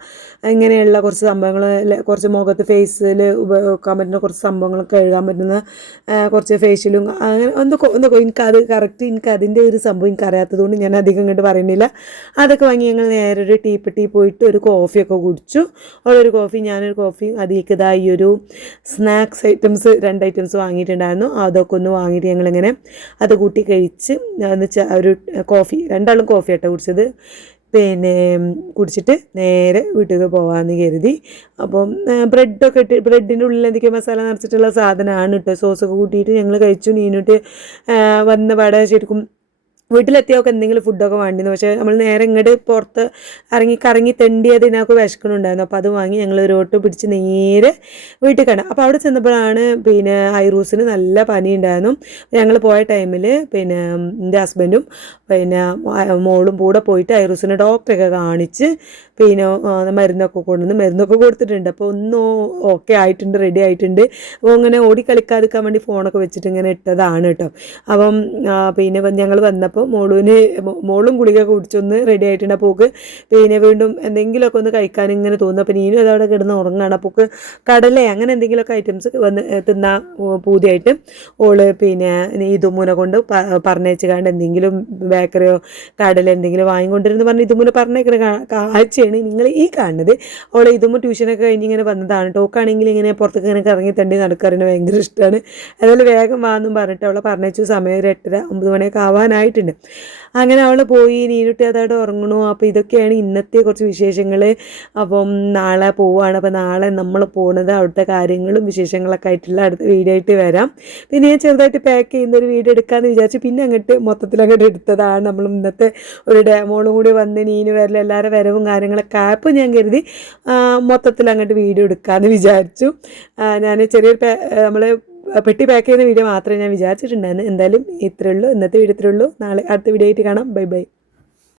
ഇങ്ങനെയുള്ള കുറച്ച് സംഭവങ്ങൾ കുറച്ച് മുഖത്ത് ഫേസിൽ ഉപയോഗിക്കാൻ പറ്റുന്ന കുറച്ച് സംഭവങ്ങളൊക്കെ എഴുതാൻ പറ്റുന്ന കുറച്ച് ഫേഷ്യലും അങ്ങനെ എന്തൊക്കെ എന്തൊക്കെ എനിക്കത് കറക്റ്റ് എനിക്ക് അതിന്റെ ഒരു സംഭവം എനിക്ക് അറിയാത്തതുകൊണ്ട് ഞാൻ അധികം ഇങ്ങോട്ട് പറയുന്നില്ല. അതൊക്കെ വാങ്ങി ഞങ്ങൾ നേരെ ഒരു ടീപ്പെട്ടി പോയിട്ട് ഒരു കോഫിയൊക്കെ കുടിച്ചു. ഉള്ളൊരു കോഫി ഞാനൊരു കോഫി അതിലേക്ക് ഈ ഒരു സ്നാക്സ് ഐറ്റംസ് രണ്ട് ഐറ്റംസ് വാങ്ങിയിട്ടുണ്ടായിരുന്നു. അതൊക്കെ ഒന്ന് വാങ്ങിയിട്ട് ഞങ്ങളിങ്ങനെ അത് കൂട്ടി കഴിച്ച് ഒരു കോഫി രണ്ടാളും കോഫി ആട്ടോ കുടിച്ചത്. പിന്നെ കുടിച്ചിട്ട് നേരെ വീട്ടിലേക്ക് പോകാമെന്ന് കരുതി. അപ്പം ബ്രെഡൊക്കെ ഇട്ട് ബ്രെഡിന്റെ ഉള്ളിൽ എന്തൊക്കെ മസാല നിറച്ചിട്ടുള്ള സാധനമാണ് കേട്ടോ. സോസൊക്കെ കൂട്ടിയിട്ട് ഞങ്ങൾ കഴിച്ചു. നീനിട്ട് വന്ന പാടെ ശരിക്കും വീട്ടിലെത്തിയൊക്കെ എന്തെങ്കിലും ഫുഡൊക്കെ വേണ്ടിയിരുന്നു പക്ഷേ നമ്മൾ നേരെ ഇങ്ങോട്ട് പുറത്ത് ഇറങ്ങി കറങ്ങി തെണ്ടിയത് ഇതിനൊക്കെ വിശക്കണുണ്ടായിരുന്നു അപ്പോൾ അത് വാങ്ങി ഞങ്ങൾ ഒരു ഓട്ടോ പിടിച്ച് നേരെ വീട്ടിൽ കണ്ടു. അപ്പോൾ അവിടെ ചെന്നപ്പോഴാണ് പിന്നെ ഹൈറൂസിന് നല്ല പനി ഉണ്ടായിരുന്നു ഞങ്ങൾ പോയ ടൈമിൽ പിന്നെ എന്റെ ഹസ്ബൻഡും പിന്നെ മോളും കൂടെ പോയിട്ട് ഐറൂസിനെ ഡോക്ടറൊക്കെ കാണിച്ച് പിന്നെ മരുന്നൊക്കെ കൊണ്ടുവന്ന് മരുന്നൊക്കെ കൊടുത്തിട്ടുണ്ട്. അപ്പോൾ ഒന്നും ഓക്കെ ആയിട്ടുണ്ട് റെഡി ആയിട്ടുണ്ട്. അപ്പോൾ അങ്ങനെ ഓടി കളിക്കാതിരിക്കാൻ വേണ്ടി ഫോണൊക്കെ വെച്ചിട്ട് ഇങ്ങനെ ഇട്ടതാണ് കേട്ടോ. അപ്പം പിന്നെ ഞങ്ങൾ വന്നപ്പോൾ മോളുവിന് മോളൂന് മോളും ഗുളിക കുടിച്ചൊന്ന് റെഡി ആയിട്ടുണ്ട്. അപ്പോൾ ഓക്ക് പിന്നെ വീണ്ടും എന്തെങ്കിലുമൊക്കെ ഒന്ന് കഴിക്കാൻ ഇങ്ങനെ തോന്നുന്നു. അപ്പോൾ നീനും അതവിടെ കിടന്ന് ഉറങ്ങുകയാണ് അപ്പോൾ ഓക്ക് കടല അങ്ങനെ എന്തെങ്കിലുമൊക്കെ ഐറ്റംസ് വന്ന് തിന്നാ പൂതിയായിട്ട് ഓൾ പിന്നെ ഇതുമൂനെ കൊണ്ട് പ- പറഞ്ഞയച്ച് കാണ്ട് എന്തെങ്കിലും ബേക്കറിയോ കടല എന്തെങ്കിലും വാങ്ങിക്കൊണ്ടിരുന്ന് പറഞ്ഞ് ഇതുമൂനെ പറഞ്ഞേക്കുന്ന കാ- കാഴ്ചയാണ് നിങ്ങൾ ഈ കാണുന്നത്. ഓളെ ഇതുമ്പോൾ ട്യൂഷനൊക്കെ കഴിഞ്ഞ് ഇങ്ങനെ വന്നതാണ് ടോക്കാണെങ്കിൽ ഇങ്ങനെ പുറത്തേക്ക് ഇങ്ങനെ കറങ്ങി തണ്ടി നടക്കാറുണ്ട്. ഭയങ്കര ഇഷ്ടമാണ് അതുപോലെ വേഗം വാന്നും പറഞ്ഞിട്ട് അവളെ പറഞ്ഞു സമയം ഒരു എട്ടര ഒമ്പത് മണിയൊക്കെ ആവാനായിട്ടുണ്ട്. അങ്ങനെ അവൾ പോയി നീരുട്ടി അതവിടെ ഉറങ്ങണു. അപ്പോൾ ഇതൊക്കെയാണ് ഇന്നത്തെ കുറച്ച് വിശേഷങ്ങൾ അപ്പം നാളെ പോവുകയാണ് അപ്പോൾ നാളെ നമ്മൾ പോകുന്നത് അവിടുത്തെ കാര്യങ്ങളും വിശേഷങ്ങളൊക്കെ ആയിട്ടുള്ള അടുത്ത വീഡിയോ ആയിട്ട് വരാം. പിന്നെ ഞാൻ ചെറുതായിട്ട് പാക്ക് ചെയ്യുന്ന ഒരു വീഡിയോ എടുക്കാമെന്ന് വിചാരിച്ചു. പിന്നെ അങ്ങോട്ട് മൊത്തത്തിൽ അങ്ങോട്ട് എടുത്തതാണ്. നമ്മൾ ഇന്നത്തെ ഒരു ഡാമോളും കൂടി വന്ന് നീന് വരല എല്ലാവരുടെ വരവും കാര്യങ്ങളൊക്കെ ആയപ്പോൾ ഞാൻ കരുതി മൊത്തത്തിൽ അങ്ങോട്ട് വീഡിയോ എടുക്കാമെന്ന് വിചാരിച്ചു. ഞാൻ ചെറിയൊരു നമ്മൾ പെട്ടി പാക്ക് ചെയ്യുന്ന വീഡിയോ മാത്രമേ ഞാൻ വിചാരിച്ചിട്ടുണ്ടായിരുന്നു. എന്തായാലും ഇത്രയുള്ളൂ ഇന്നത്തെ വീഡിയോ ഇത്രയുള്ളൂ നാളെ അടുത്ത വീഡിയോ ആയിട്ട് കാണാം. Bye bye.